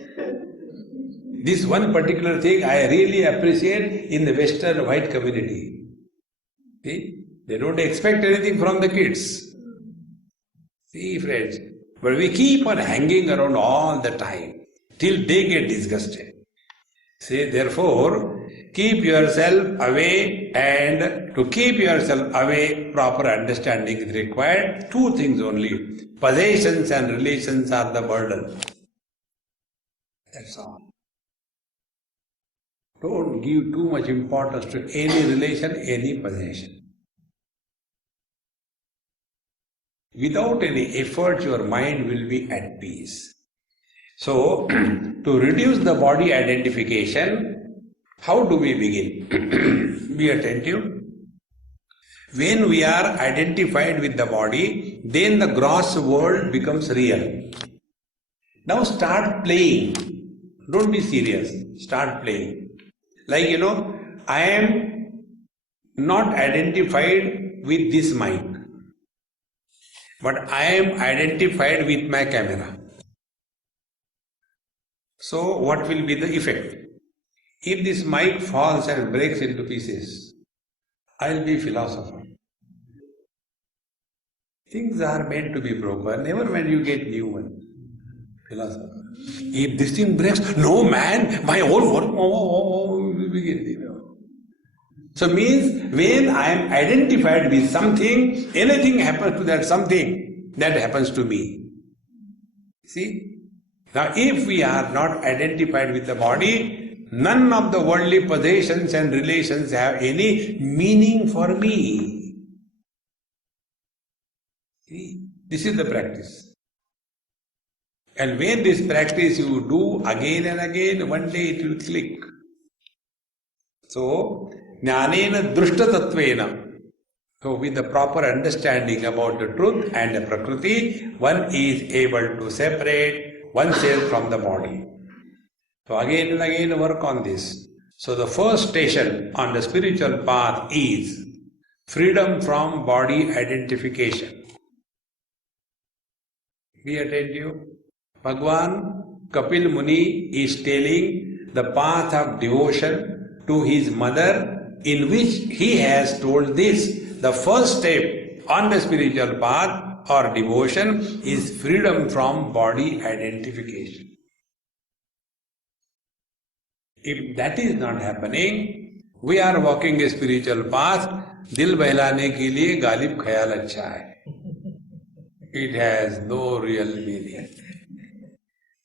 This one particular thing I really appreciate in the Western white community. See, they don't expect anything from the kids. See, friends, but we keep on hanging around all the time till they get disgusted. See, therefore, keep yourself away, and to keep yourself away, proper understanding is required. 2 things only. Possessions and relations are the burden. That's all. Don't give too much importance to any relation, any possession. Without any effort, your mind will be at peace. So, to reduce the body identification, how do we begin? Be attentive. When we are identified with the body, then the gross world becomes real. Now start playing. Don't be serious. Start playing. Like, I am not identified with this mic, but I am identified with my camera. So what will be the effect? If this mic falls and breaks into pieces, I will be philosopher. Things are meant to be broken, never when you get new one. Philosopher. If this thing breaks, no man, my whole world will begin. So means when I am identified with something, anything happens to that something, that happens to me. See? Now if we are not identified with the body, none of the worldly possessions and relations have any meaning for me. See? This is the practice. And when this practice you do again and again, one day it will click. So, jnanena drushta tattvena. So, with the proper understanding about the truth and the prakriti, one is able to separate oneself from the body. So, again and again work on this. So, the first station on the spiritual path is freedom from body identification. Be attentive. Bhagwan Kapil Muni is telling the path of devotion to his mother, in which he has told this. The first step on the spiritual path or devotion is freedom from body identification. If that is not happening, we are walking a spiritual path. Dil behlane ke liye galib khayal acha hai. It has no real meaning.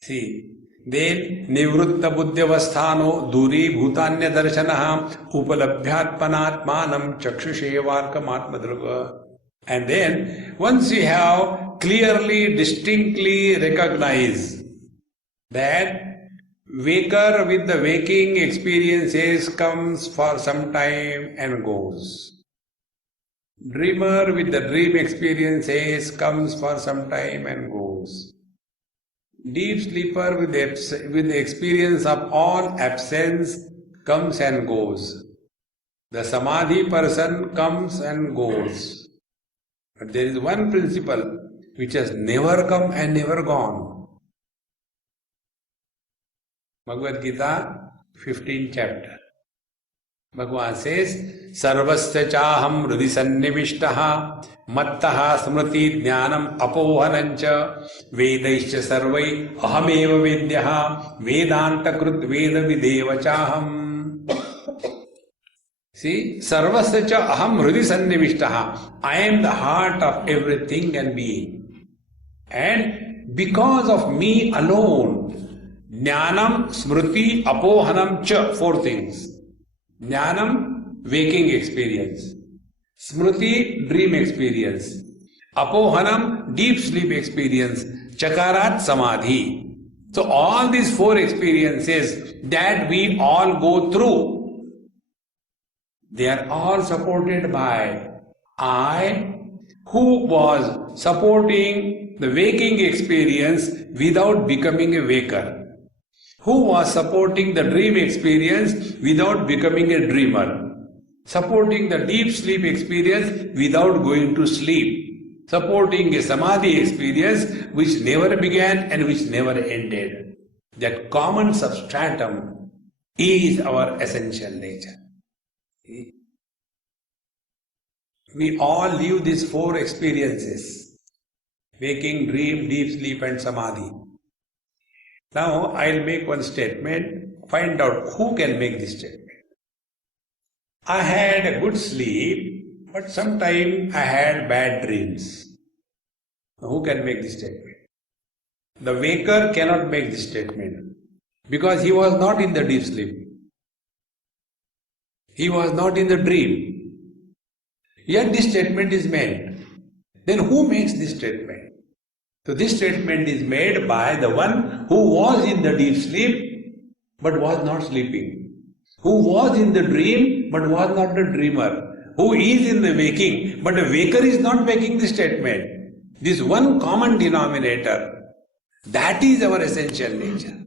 See, Then Nivrutta Buddhyavasthano Duri Bhutanya Darshanaha Upalabhyatmanatmanam Chakshushevarkamatmadruva. And then once you have clearly, distinctly recognized that waker with the waking experiences comes for some time and goes. Dreamer with the dream experiences comes for some time and goes. Deep sleeper with the experience of all absence comes and goes. The samadhi person comes and goes. But there is one principle which has never come and never gone. Bhagavad Gita, 15th chapter. Bhagavan says, Sarvasya chaham hrudi sannivishtaha mattaha smriti jnanam apohanancha vedaischa sarvai ahameva vedyaha vedanta krut veda videva chaham. See, Sarvasya cha aham hrudi sannivishtaha. I am the heart of everything and being. And because of me alone, Jnanam, Smriti, Apohanam cha, four things. Jnanam, waking experience. Smriti, dream experience. Apohanam, deep sleep experience. Chakarat, Samadhi. So all these four experiences that we all go through, they are all supported by I, who was supporting the waking experience without becoming a waker. Who was supporting the dream experience without becoming a dreamer, supporting the deep sleep experience without going to sleep, supporting a samadhi experience which never began and which never ended. That common substratum is our essential nature. We all live these four experiences: waking, dream, deep sleep and samadhi. Now, I'll make one statement, find out who can make this statement. I had a good sleep, but sometimes I had bad dreams. Now, who can make this statement? The waker cannot make this statement because he was not in the deep sleep. He was not in the dream. Yet this statement is made. Then who makes this statement? So this statement is made by the one who was in the deep sleep but was not sleeping, who was in the dream but was not the dreamer, who is in the waking but the waker is not making the statement. This one common denominator, that is our essential nature.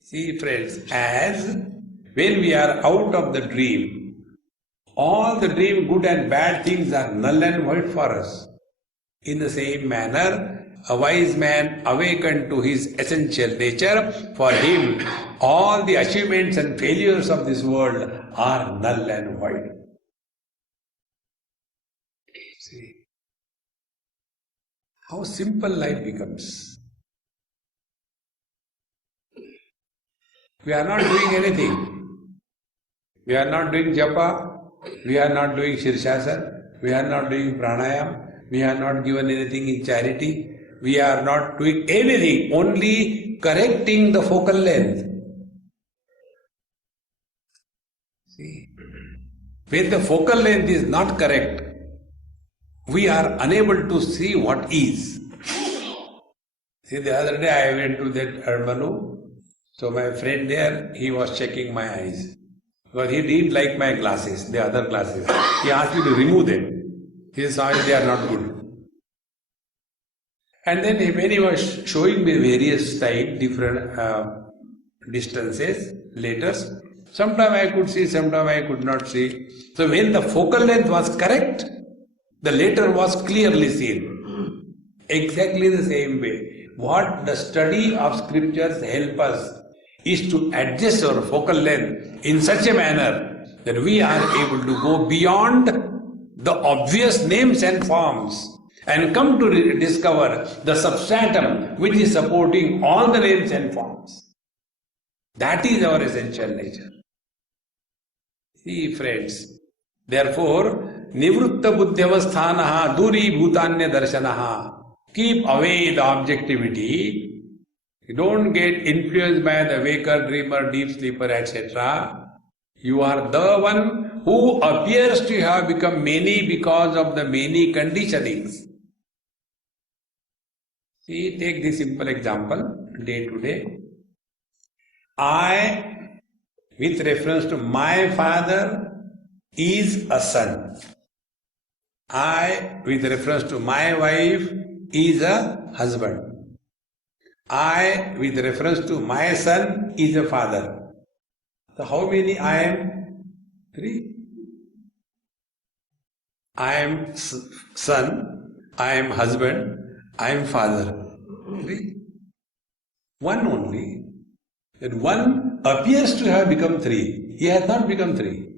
See friends, as when we are out of the dream, all the dream good and bad things are null and void for us. In the same manner, a wise man awakened to his essential nature, for him all the achievements and failures of this world are null and void. See how simple life becomes. We are not doing anything. We are not doing japa, we are not doing shirshasana, we are not doing pranayam. We are not given anything in charity. We are not doing anything, only correcting the focal length. See, when the focal length is not correct, we are unable to see what is. See, the other day I went to that Urbanu. So my friend there, he was checking my eyes. Because he didn't like my glasses, the other glasses. He asked me to remove them. He saw they are not good. And then when he was showing me various type, different distances, letters, sometime I could see, sometime I could not see. So when the focal length was correct, the letter was clearly seen. Exactly the same way. What the study of scriptures help us is to adjust our focal length in such a manner that we are able to go beyond the obvious names and forms and come to discover the substratum which is supporting all the names and forms. That is our essential nature. See friends, therefore, Nivrutta Buddhyavasthanaha Duri Bhutanya Darshanaha. Keep away the objectivity, You don't get influenced by the waker, dreamer, deep sleeper, etc. You are the one who appears to have become many because of the many conditionings. See, take this simple example, day to day. I, with reference to my father, is a son. I, with reference to my wife, is a husband. I, with reference to my son, is a father. So how many I am? 3. I am son, I am husband, I am father. 3. One only. That one appears to have become 3. He has not become 3.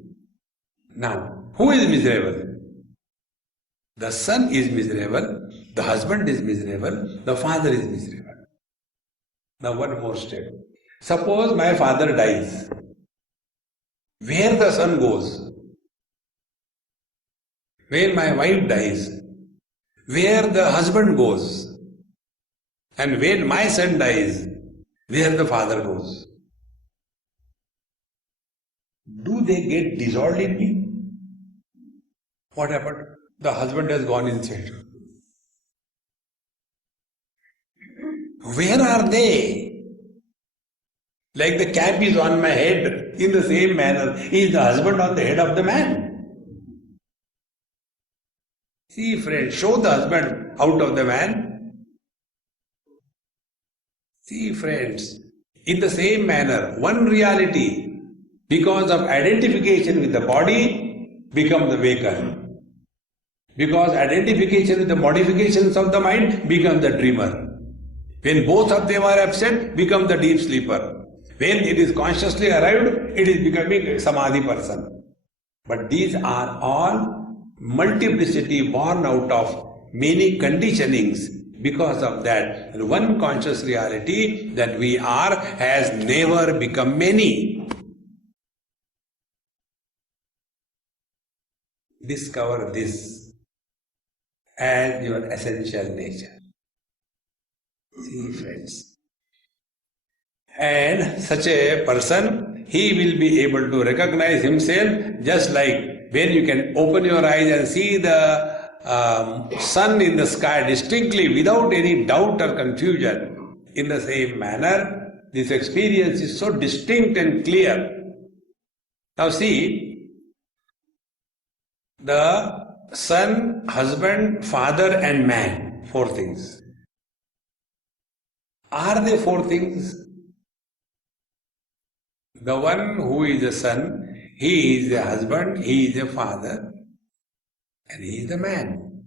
Now, who is miserable? The son is miserable, the husband is miserable, the father is miserable. Now one more step. Suppose my father dies. Where the son goes? When my wife dies, where the husband goes? And when my son dies, where the father goes? Do they get dissolved in me? What happened? The husband has gone inside. Where are they? Like the cap is on my head, in the same manner, is the husband on the head of the man. See, friends, show the husband out of the man. See, friends, in the same manner, one reality, because of identification with the body, become the waker. Because identification with the modifications of the mind, become the dreamer. When both of them are absent, become the deep sleeper. When it is consciously arrived, it is becoming a samadhi person. But these are all multiplicity born out of many conditionings. Because of that, one conscious reality that we are has never become many. Discover this as your essential nature. See, friends. And such a person, he will be able to recognize himself just like when you can open your eyes and see the sun in the sky distinctly without any doubt or confusion. In the same manner, this experience is so distinct and clear. Now see, the son, husband, father and man, 4 things. Are they 4 things? The one who is a son, he is a husband, he is a father, and he is the man.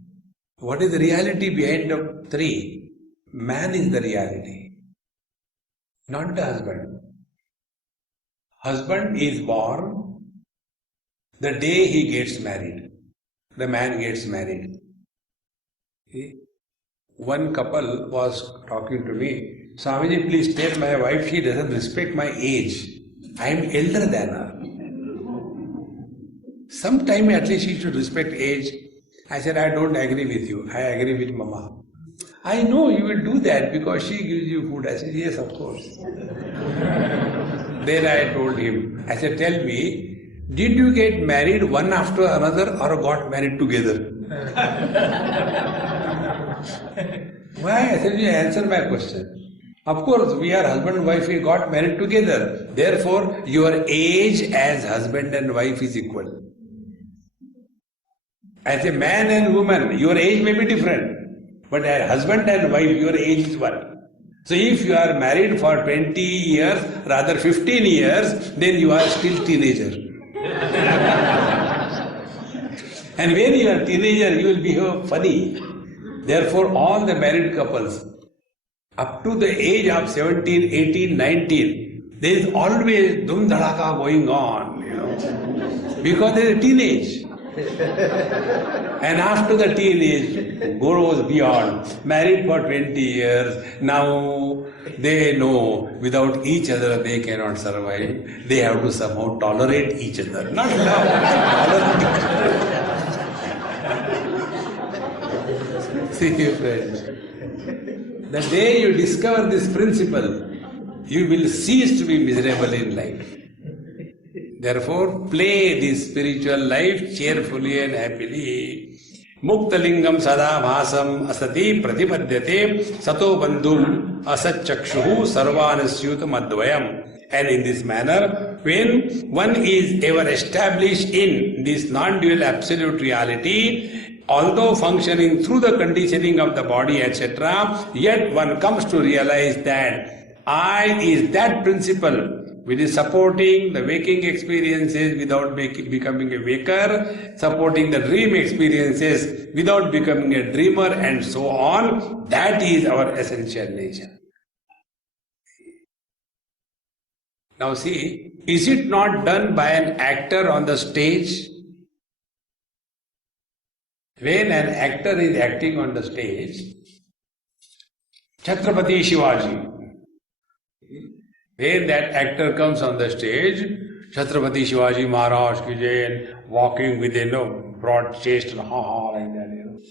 What is the reality behind the 3? Man is the reality, not the husband. Husband is born the day he gets married. The man gets married. See? One couple was talking to me, Swamiji, please tell my wife she doesn't respect my age. I am elder than her. Sometime at least she should respect age. I said, I don't agree with you. I agree with Mama. I know you will do that because she gives you food. I said, yes, of course. Then I told him, I said, tell me, did you get married one after another or got married together? Why? I said, you answer my question. Of course, we are husband and wife, we got married together. Therefore, your age as husband and wife is equal. As a man and woman, your age may be different. But as husband and wife, your age is one. So if you are married for 20 years, rather 15 years, then you are still teenager. And when you are teenager, you will behave funny. Therefore, all the married couples, up to the age of 17, 18, 19, there is always dhum dhadaka going on, because there is a teenage. And after the teenage goes beyond, married for 20 years, now they know without each other they cannot survive. They have to somehow tolerate each other. Not love, tolerate each other. See, friends. The day you discover this principle, you will cease to be miserable in life. Therefore, play this spiritual life cheerfully and happily. Muktalingam sada bhasam asati pratipadyate sato bandhum asatchakshuhu sarvanasyutam advayam. And in this manner, when one is ever established in this non-dual absolute reality, although functioning through the conditioning of the body, etc., yet one comes to realize that I is that principle which is supporting the waking experiences without becoming a waker, supporting the dream experiences without becoming a dreamer, and so on. That is our essential nature. Now see, is it not done by an actor on the stage? When an actor is acting on the stage, Chhatrapati Shivaji, when that actor comes on the stage, Chhatrapati Shivaji Maharaj ki jai, and walking with a broad chest and like that.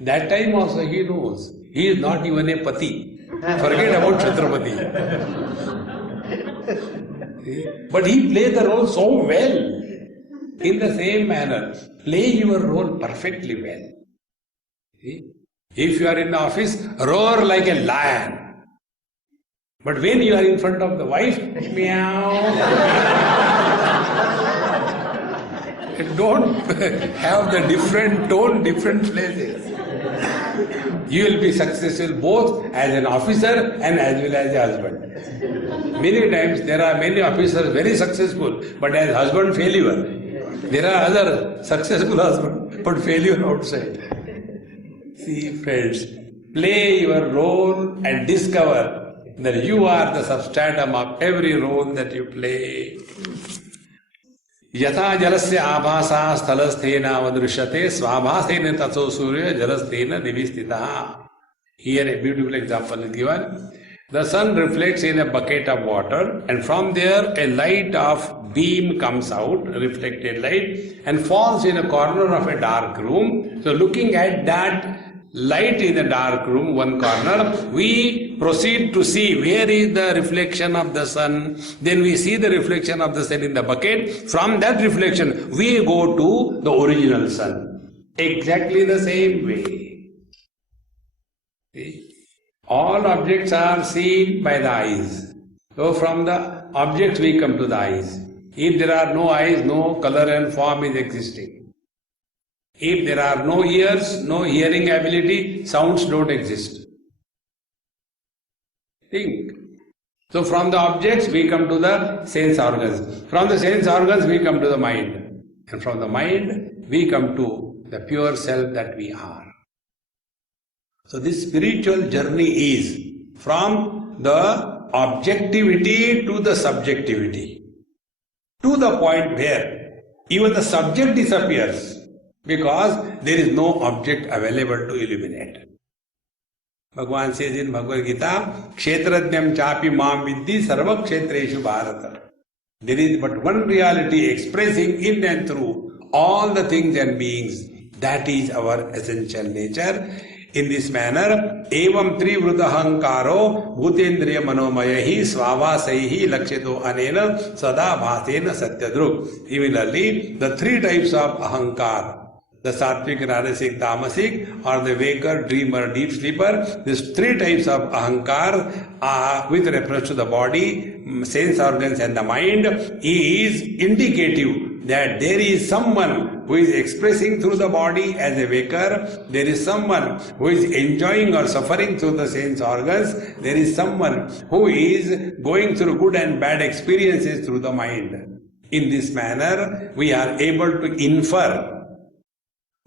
That time also he knows he is not even a pati. Forget about Chhatrapati. But he plays the role so well. In the same manner, play your role perfectly well. If you are in the office, roar like a lion. But when you are in front of the wife, meow. Don't have the different tone, different places. You will be successful both as an officer and as well as a husband. Many times there are many officers very successful, but as husband failure. There are other successful husbands, but failure outside. See friends, play your role and discover that you are the substratum of every role that you play. Yatha jalasya abhasa sthalasthena vadrishyate swabhasena tatso surya jalasthena divistita. Here a beautiful example is given. The sun reflects in a bucket of water, and from there a light of beam comes out, reflected light, and falls in a corner of a dark room. So looking at that light in a dark room, one corner, we proceed to see where is the reflection of the sun. Then we see the reflection of the sun in the bucket. From that reflection, we go to the original sun. Exactly the same way. See? All objects are seen by the eyes. So from the objects we come to the eyes. If there are no eyes, no color and form is existing. If there are no ears, no hearing ability, sounds don't exist. Think. So from the objects we come to the sense organs. From the sense organs we come to the mind. And from the mind we come to the pure self that we are. So this spiritual journey is from the objectivity to the subjectivity, to the point where even the subject disappears because there is no object available to illuminate. Bhagavan says in Bhagavad Gita, Kshetrajnam chapi mam vidhi sarva kshetreshu bharata. There is but one reality expressing in and through all the things and beings. That is our essential nature. In this manner, evam trivruta hankaro bhutendriya manomayahi swavasaihi lakshito anena sada bhasena satyadruk. Similarly, the three types of ahankar, the sattvic, rajasic, tamasic, or the waker, dreamer, deep sleeper, these three types of ahankar are with reference to the body, sense organs and the mind, is indicative that there is someone who is expressing through the body as a waker, there is someone who is enjoying or suffering through the sense organs, there is someone who is going through good and bad experiences through the mind. In this manner, we are able to infer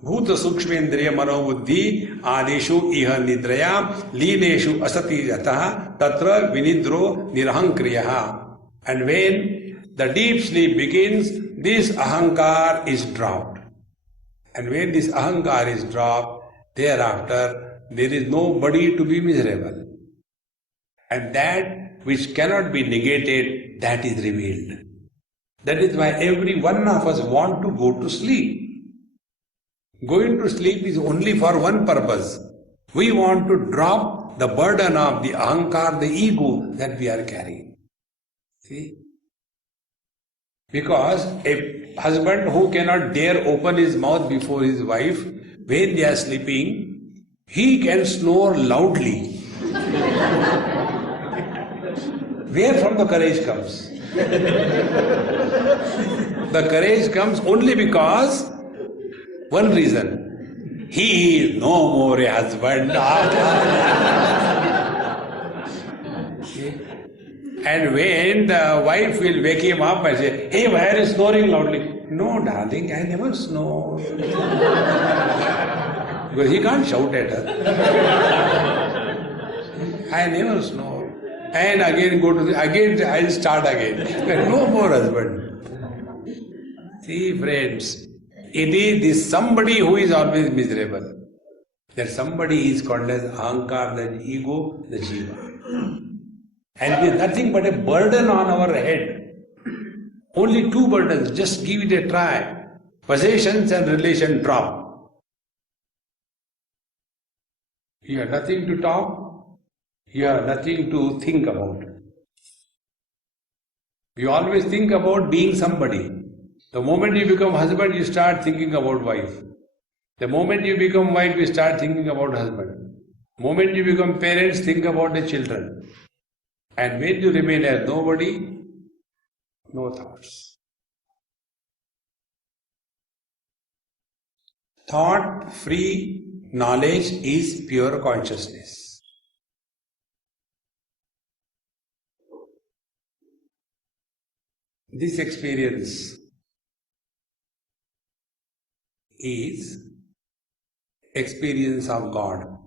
Bhuta Sukshmendriya Manobuddhi Adeshu Iha Nidraya Lineshu Asati Yataha Tatra Vinidro Nirahankriyaha. And when the deep sleep begins, this ahankar is dropped. And when this ahankar is dropped, thereafter there is nobody to be miserable. And that which cannot be negated, that is revealed. That is why every one of us want to go to sleep. Going to sleep is only for one purpose. We want to drop the burden of the ahankar, the ego that we are carrying. See? Because a husband who cannot dare open his mouth before his wife, when they are sleeping, he can snore loudly. Where from the courage comes? The courage comes only because one reason. He is no more a husband. And when the wife will wake him up and say, "Hey, why are you snoring loudly?" "No, darling, I never snore." Because he can't shout at her. "I never snore." And again I'll start again. No more husband. See, friends, it is this somebody who is always miserable. That somebody is called as ahankar, the ego, the jiva. And it is nothing but a burden on our head. Only two burdens, just give it a try. Possessions and relation drop. You have nothing to talk. You have nothing to think about. You always think about being somebody. The moment you become husband, you start thinking about wife. The moment you become wife, you start thinking about husband. The moment you become parents, think about the children. And when you remain as nobody, no thoughts. Thought-free knowledge is pure consciousness. This experience is experience of God.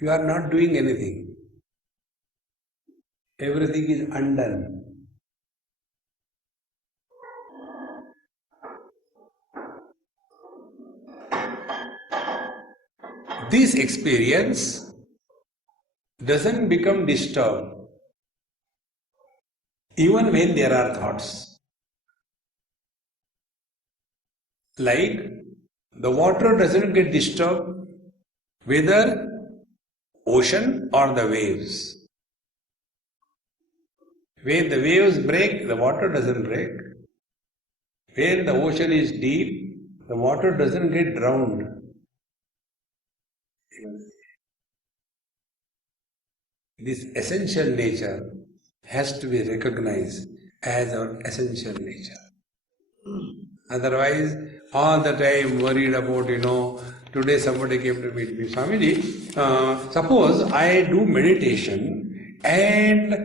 You are not doing anything. Everything is undone. This experience doesn't become disturbed even when there are thoughts. Like the water doesn't get disturbed whether ocean or the waves. When the waves break, the water doesn't break. When the ocean is deep, the water doesn't get drowned. This essential nature has to be recognized as our essential nature. Otherwise, all the time worried about, today somebody came to meet me, "Swamiji, suppose I do meditation and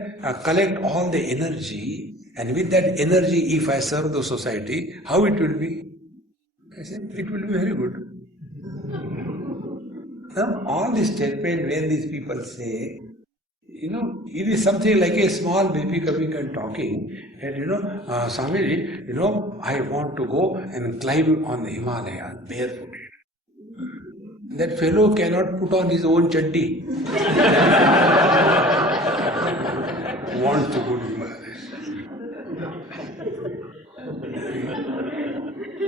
collect all the energy, and with that energy, if I serve the society, how it will be?" I said, "It will be very good." Now, all this statement, when these people say, it is something like a small baby coming and talking, and Swamiji, I want to go and climb on the Himalayas barefooted. That fellow cannot put on his own chaddi. Wants to go to Himalayas.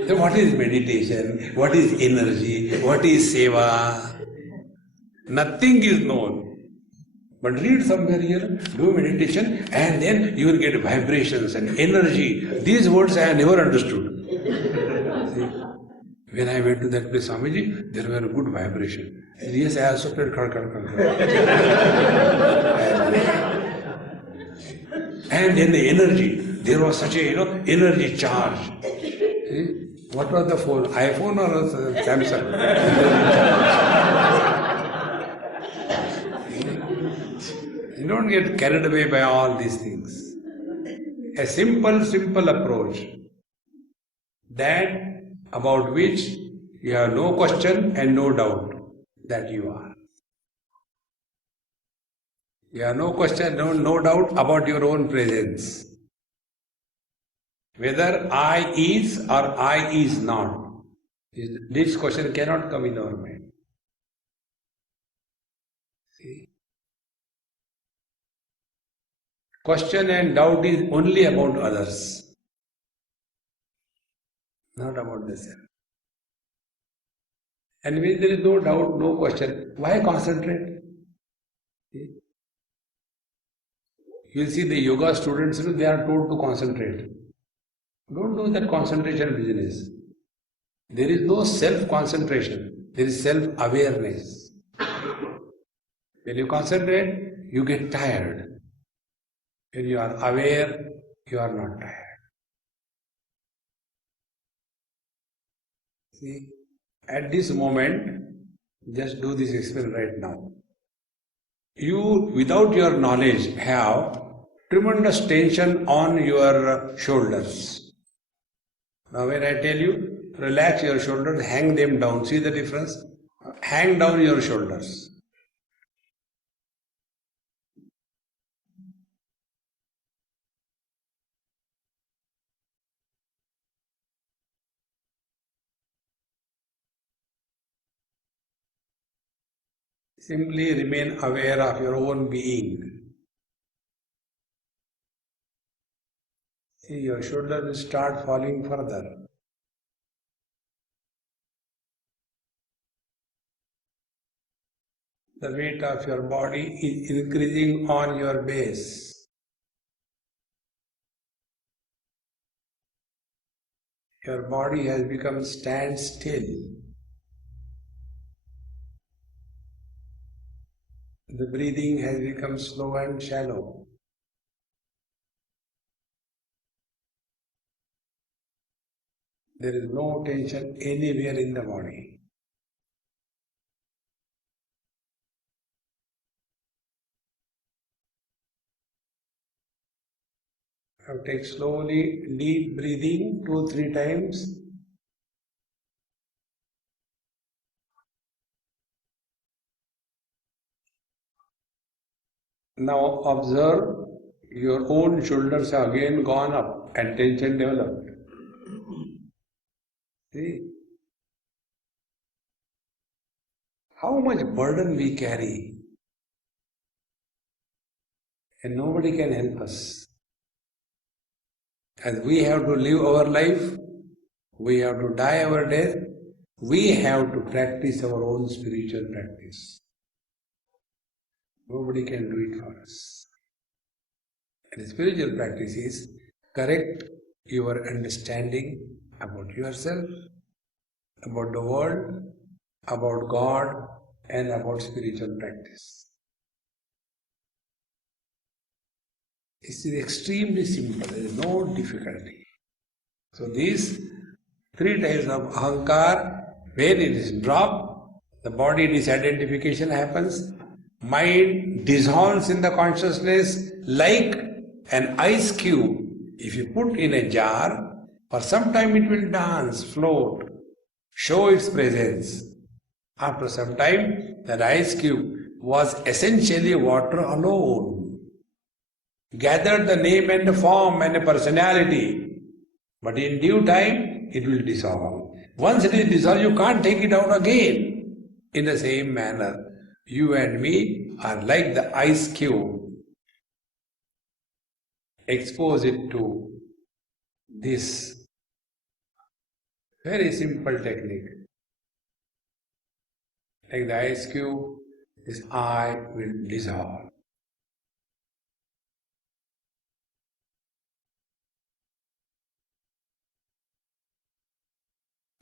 So what is meditation? What is energy? What is seva? Nothing is known. But read somewhere here, do meditation, and then you will get vibrations and energy. These words I have never understood. See, when I went to that place, Swamiji, there were good vibration. Yes, I also felt and then the energy, there was such a energy charge. See? What was the phone? iPhone or Samsung? You don't get carried away by all these things. A simple approach, that about which you have no question and no doubt that you are. You have no question, no doubt about your own presence. Whether I is or I is not. This question cannot come in our mind. See? Question and doubt is only about others, not about the self. And when there is no doubt, no question, why concentrate? You will see the yoga students, they are told to concentrate. Don't do that concentration business. There is no self-concentration. There is self-awareness. When you concentrate, you get tired. When you are aware, you are not tired. See, at this moment, just do this experiment right now. You, without your knowledge, have tremendous tension on your shoulders. Now when I tell you, relax your shoulders, hang them down. See the difference? Hang down your shoulders. Simply remain aware of your own being. See, your shoulder will start falling further. The weight of your body is increasing on your base. Your body has become stand still. The breathing has become slow and shallow. There is no tension anywhere in the body. Now take slowly deep breathing 2-3 times. Now observe your own shoulders have again gone up and tension developed. See how much burden we carry, and nobody can help us. As we have to live our life, we have to die our death, we have to practice our own spiritual practice. Nobody can do it for us. And the spiritual practice is correct your understanding about yourself, about the world, about God, and about spiritual practice. It is extremely simple, there is no difficulty. So these 3 types of ahankar, when it is dropped, the body disidentification happens, mind dissolves in the consciousness like an ice cube. If you put in a jar, for some time it will dance, float, show its presence. After some time, that ice cube was essentially water alone. Gathered the name and the form and the personality, but in due time it will dissolve. Once it is dissolved, you can't take it out again. In the same manner, you and me are like the ice cube. Expose it to this very simple technique. Like the ice cube, this I will dissolve.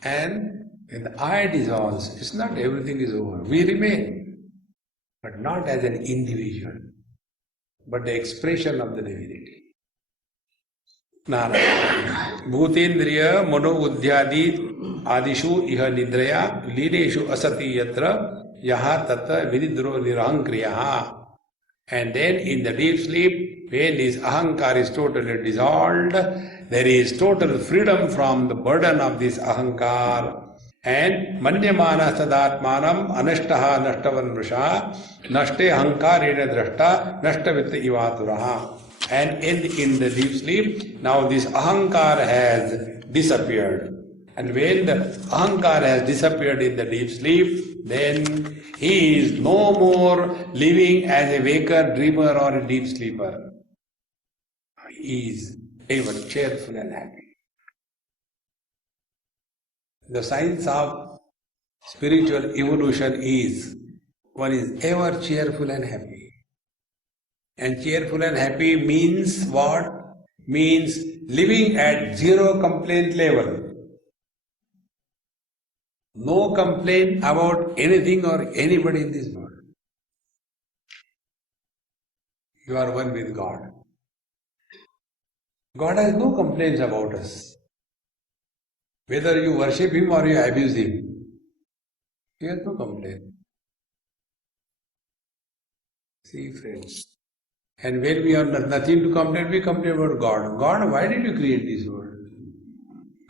And when the I dissolves, it's not everything is over. We remain, but not as an individual, but the expression of the divinity. Narayan भूतेन्द्रिय मनोबुद्ध्यादि आदिषु इह निद्रया लीनेषु असति यत्र यहा तत विनिद्रो निरहंक्रियः. And then in the deep sleep, when this ahankar is totally dissolved, there is total freedom from the burden of this ahankar. And manyamana sadatmanam anashtaha nashtavan vrusha nashte ahankarena drashta nashtavitta ivaturaha. And in the deep sleep, now this ahankar has disappeared. And when the ahankar has disappeared in the deep sleep, then he is no more living as a waker, dreamer or a deep sleeper. He is ever cheerful and happy. The science of spiritual evolution is one is ever cheerful and happy. And cheerful and happy means what? Means living at zero complaint level. No complaint about anything or anybody in this world. You are one with God. God has no complaints about us. Whether you worship Him or you abuse Him, He has no complaint. See, friends. And when we have nothing to complain, we complain about God. God, why did you create this world?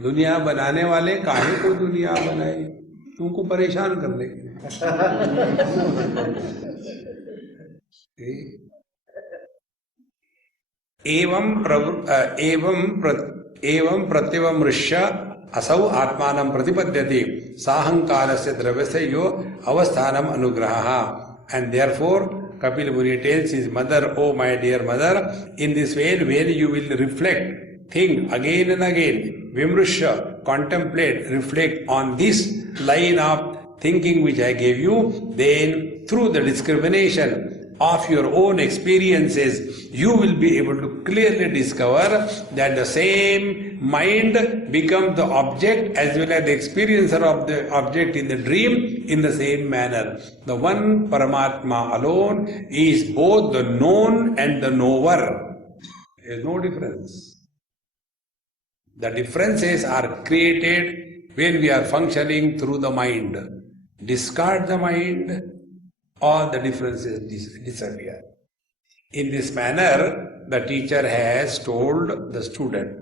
दुनिया बनाने वाले काहे को दुनिया बनाई? तुमको परेशान करने के लिए. एवं प्रत्यवमृश्य असौ आत्मानं प्रतिपद्यते साहंकारस्य द्रव्यस्य यो अवस्थानम अनुग्रहः. And therefore Kapil Muni tells his mother, "Oh my dear mother, in this way when you will reflect, think again and again, vimrushya, contemplate, reflect on this line of thinking which I gave you, then through the discrimination of your own experiences, you will be able to clearly discover that the same mind becomes the object as well as the experiencer of the object in the dream in the same manner. The one Paramatma alone is both the known and the knower. There is no difference. The differences are created when we are functioning through the mind. Discard the mind, all the differences disappear. In this manner, the teacher has told the student.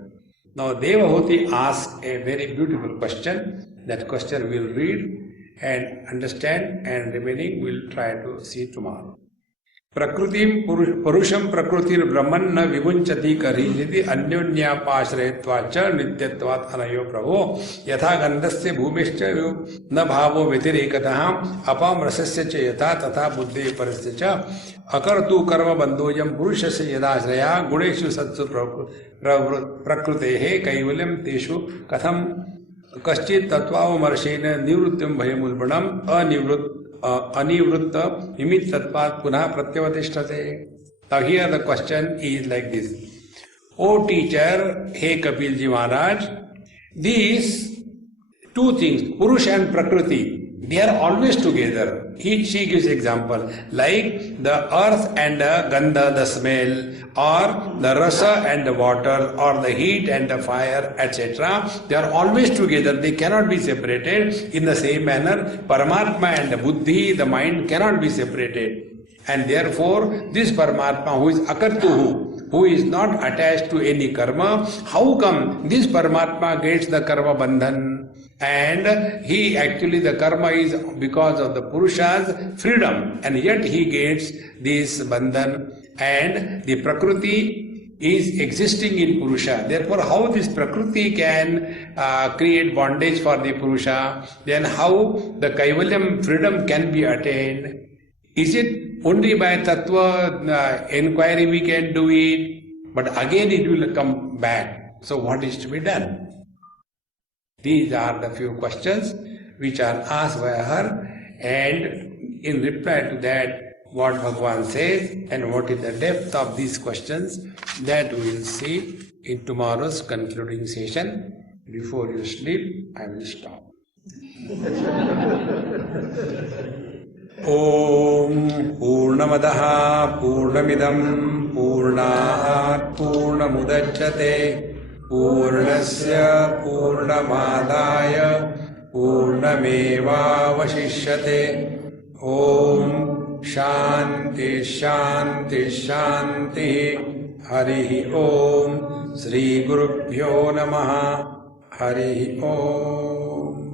Now, Devahuti asked a very beautiful question. That question we will read and understand, and remaining we will try to see tomorrow. Prakrutim Purusham Prakrutir Brahman na Vibunchati Karijiti Anyonyapashrayatvacha Nityatvat Anayo Prabho Yatha Gandasya Bhumishcha Na Bhavo Vitirekataham Apam Rasasya Cha Yatha Tatha Buddhe Parasya Cha Akartu Karma Bandojam Purushasya Yadashraya Guneshu Satsu Prakrutehe Kaivalyam Teshu Katham Kaschit Tattvamarshena Nivrutyam Bhayamulpanam Anivrutta Nimittatvat Punah Pratyavatisthate. Now here the question is like this. O teacher, hey Kapilji Maharaj, these two things, Purusha and Prakriti, they are always together. She gives example, like the earth and the gandha, the smell, or the rasa and the water, or the heat and the fire, etc. They are always together. They cannot be separated. In the same manner, Paramatma and the Buddhi, the mind, cannot be separated. And therefore, this Paramatma who is Akartuhu, who is not attached to any karma, how come this Paramatma gets the karma bandhan? And he actually, the karma is because of the Purusha's freedom, and yet he gets this bandhan, and the Prakriti is existing in Purusha. Therefore, how this Prakriti can create bondage for the Purusha? Then how the Kaivalyam freedom can be attained? Is it only by Tattva inquiry we can do it? But again it will come back. So what is to be done? These are the few questions which are asked by her, and in reply to that, what Bhagavan says and what is the depth of these questions, that we will see in tomorrow's concluding session. Before you sleep, I will stop. Om Purnamadaha Purnamidam Purnat Purnamudachyate Purnasya Purnamadaya Purnameva Vashishyate. Om Shanti Shanti Shanti. Hari Om Sri Gurubhyo Namaha. Hari Om.